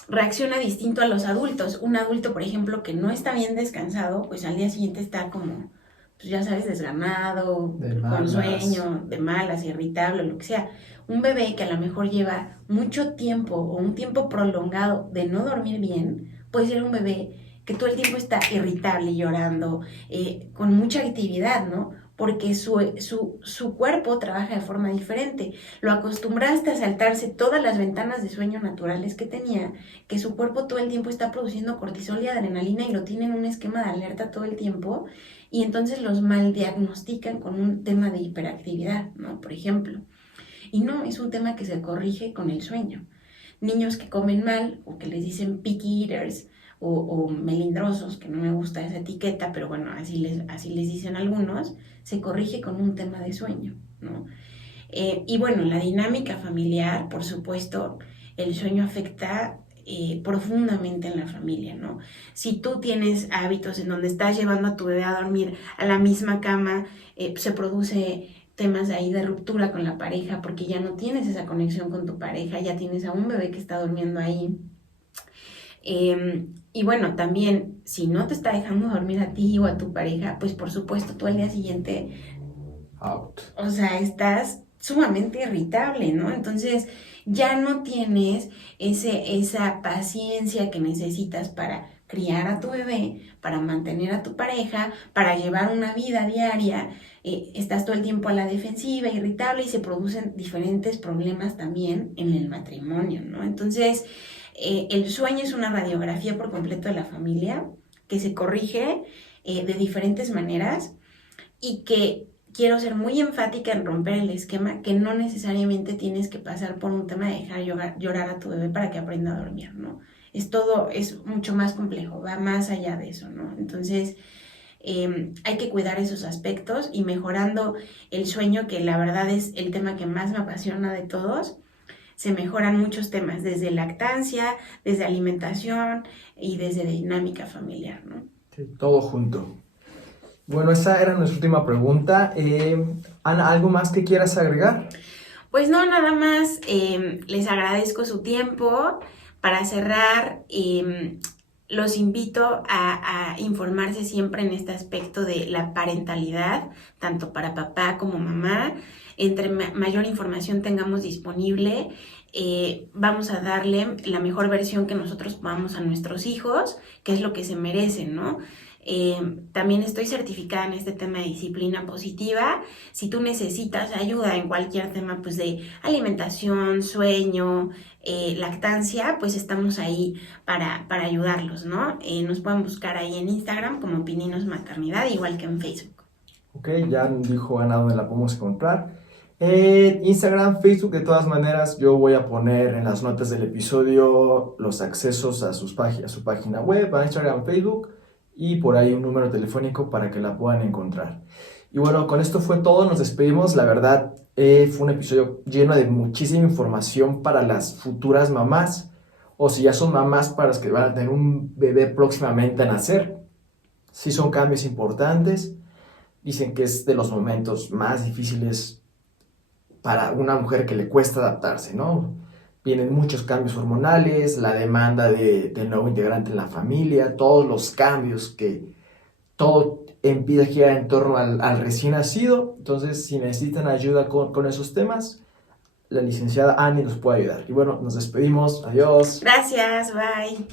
reacciona distinto a los adultos. Un adulto, por ejemplo, que no está bien descansado, pues al día siguiente está como, pues ya sabes, desganado, con sueño, de malas, irritable, lo que sea. Un bebé que a lo mejor lleva mucho tiempo o un tiempo prolongado de no dormir bien, puede ser un bebé que todo el tiempo está irritable, llorando, con mucha actividad, ¿no? Porque su cuerpo trabaja de forma diferente. Lo acostumbraste a saltarse todas las ventanas de sueño naturales que tenía, que su cuerpo todo el tiempo está produciendo cortisol y adrenalina y lo tienen en un esquema de alerta todo el tiempo, y entonces los mal diagnostican con un tema de hiperactividad, ¿no? Por ejemplo. Y no, es un tema que se corrige con el sueño. Niños que comen mal o que les dicen picky eaters o melindrosos, que no me gusta esa etiqueta, pero bueno, así les dicen algunos, se corrige con un tema de sueño, ¿no? Y bueno, la dinámica familiar, por supuesto, el sueño afecta profundamente en la familia, ¿no? Si tú tienes hábitos en donde estás llevando a tu bebé a dormir a la misma cama, se produce temas ahí de ruptura con la pareja porque ya no tienes esa conexión con tu pareja, ya tienes a un bebé que está durmiendo ahí. Y bueno, también si no te está dejando dormir a ti o a tu pareja, pues por supuesto tú al día siguiente, out. O sea, estás sumamente irritable, ¿no? Entonces ya no tienes esa paciencia que necesitas para criar a tu bebé, para mantener a tu pareja, para llevar una vida diaria. Estás todo el tiempo a la defensiva, irritable, y se producen diferentes problemas también en el matrimonio, ¿no? Entonces, el sueño es una radiografía por completo de la familia que se corrige de diferentes maneras, y que quiero ser muy enfática en romper el esquema que no necesariamente tienes que pasar por un tema de dejar llorar a tu bebé para que aprenda a dormir, ¿no? Es mucho más complejo, va más allá de eso, ¿no? Entonces, hay que cuidar esos aspectos, y mejorando el sueño, que la verdad es el tema que más me apasiona de todos, se mejoran muchos temas, desde lactancia, desde alimentación y desde dinámica familiar, ¿no? Sí, todo junto. Bueno, esa era nuestra última pregunta. Ana, ¿algo más que quieras agregar? Pues no, nada más, les agradezco su tiempo. Para cerrar, los invito a informarse siempre en este aspecto de la parentalidad, tanto para papá como mamá. Entre mayor información tengamos disponible, vamos a darle la mejor versión que nosotros podamos a nuestros hijos, que es lo que se merecen, ¿no? También estoy certificada en este tema de disciplina positiva. Si tú necesitas ayuda en cualquier tema, pues de alimentación, sueño, lactancia, pues estamos ahí para ayudarlos, ¿no? Nos pueden buscar ahí en Instagram como Pininos Maternidad, igual que en Facebook. Ok, ya dijo Ana dónde la podemos encontrar. Instagram, Facebook, de todas maneras, yo voy a poner en las notas del episodio los accesos a su página web, a Instagram, Facebook, y por ahí un número telefónico para que la puedan encontrar. Y bueno, con esto fue todo, nos despedimos. La verdad, fue un episodio lleno de muchísima información para las futuras mamás, o si ya son mamás, para las que van a tener un bebé próximamente a nacer. Sí son cambios importantes. Dicen que es de los momentos más difíciles para una mujer que le cuesta adaptarse, ¿no? Vienen muchos cambios hormonales, la demanda del nuevo integrante en la familia, todos los cambios que todo empieza a girar en torno al recién nacido. Entonces, si necesitan ayuda con esos temas, la licenciada Annie nos puede ayudar. Y bueno, nos despedimos. Adiós. Gracias, bye.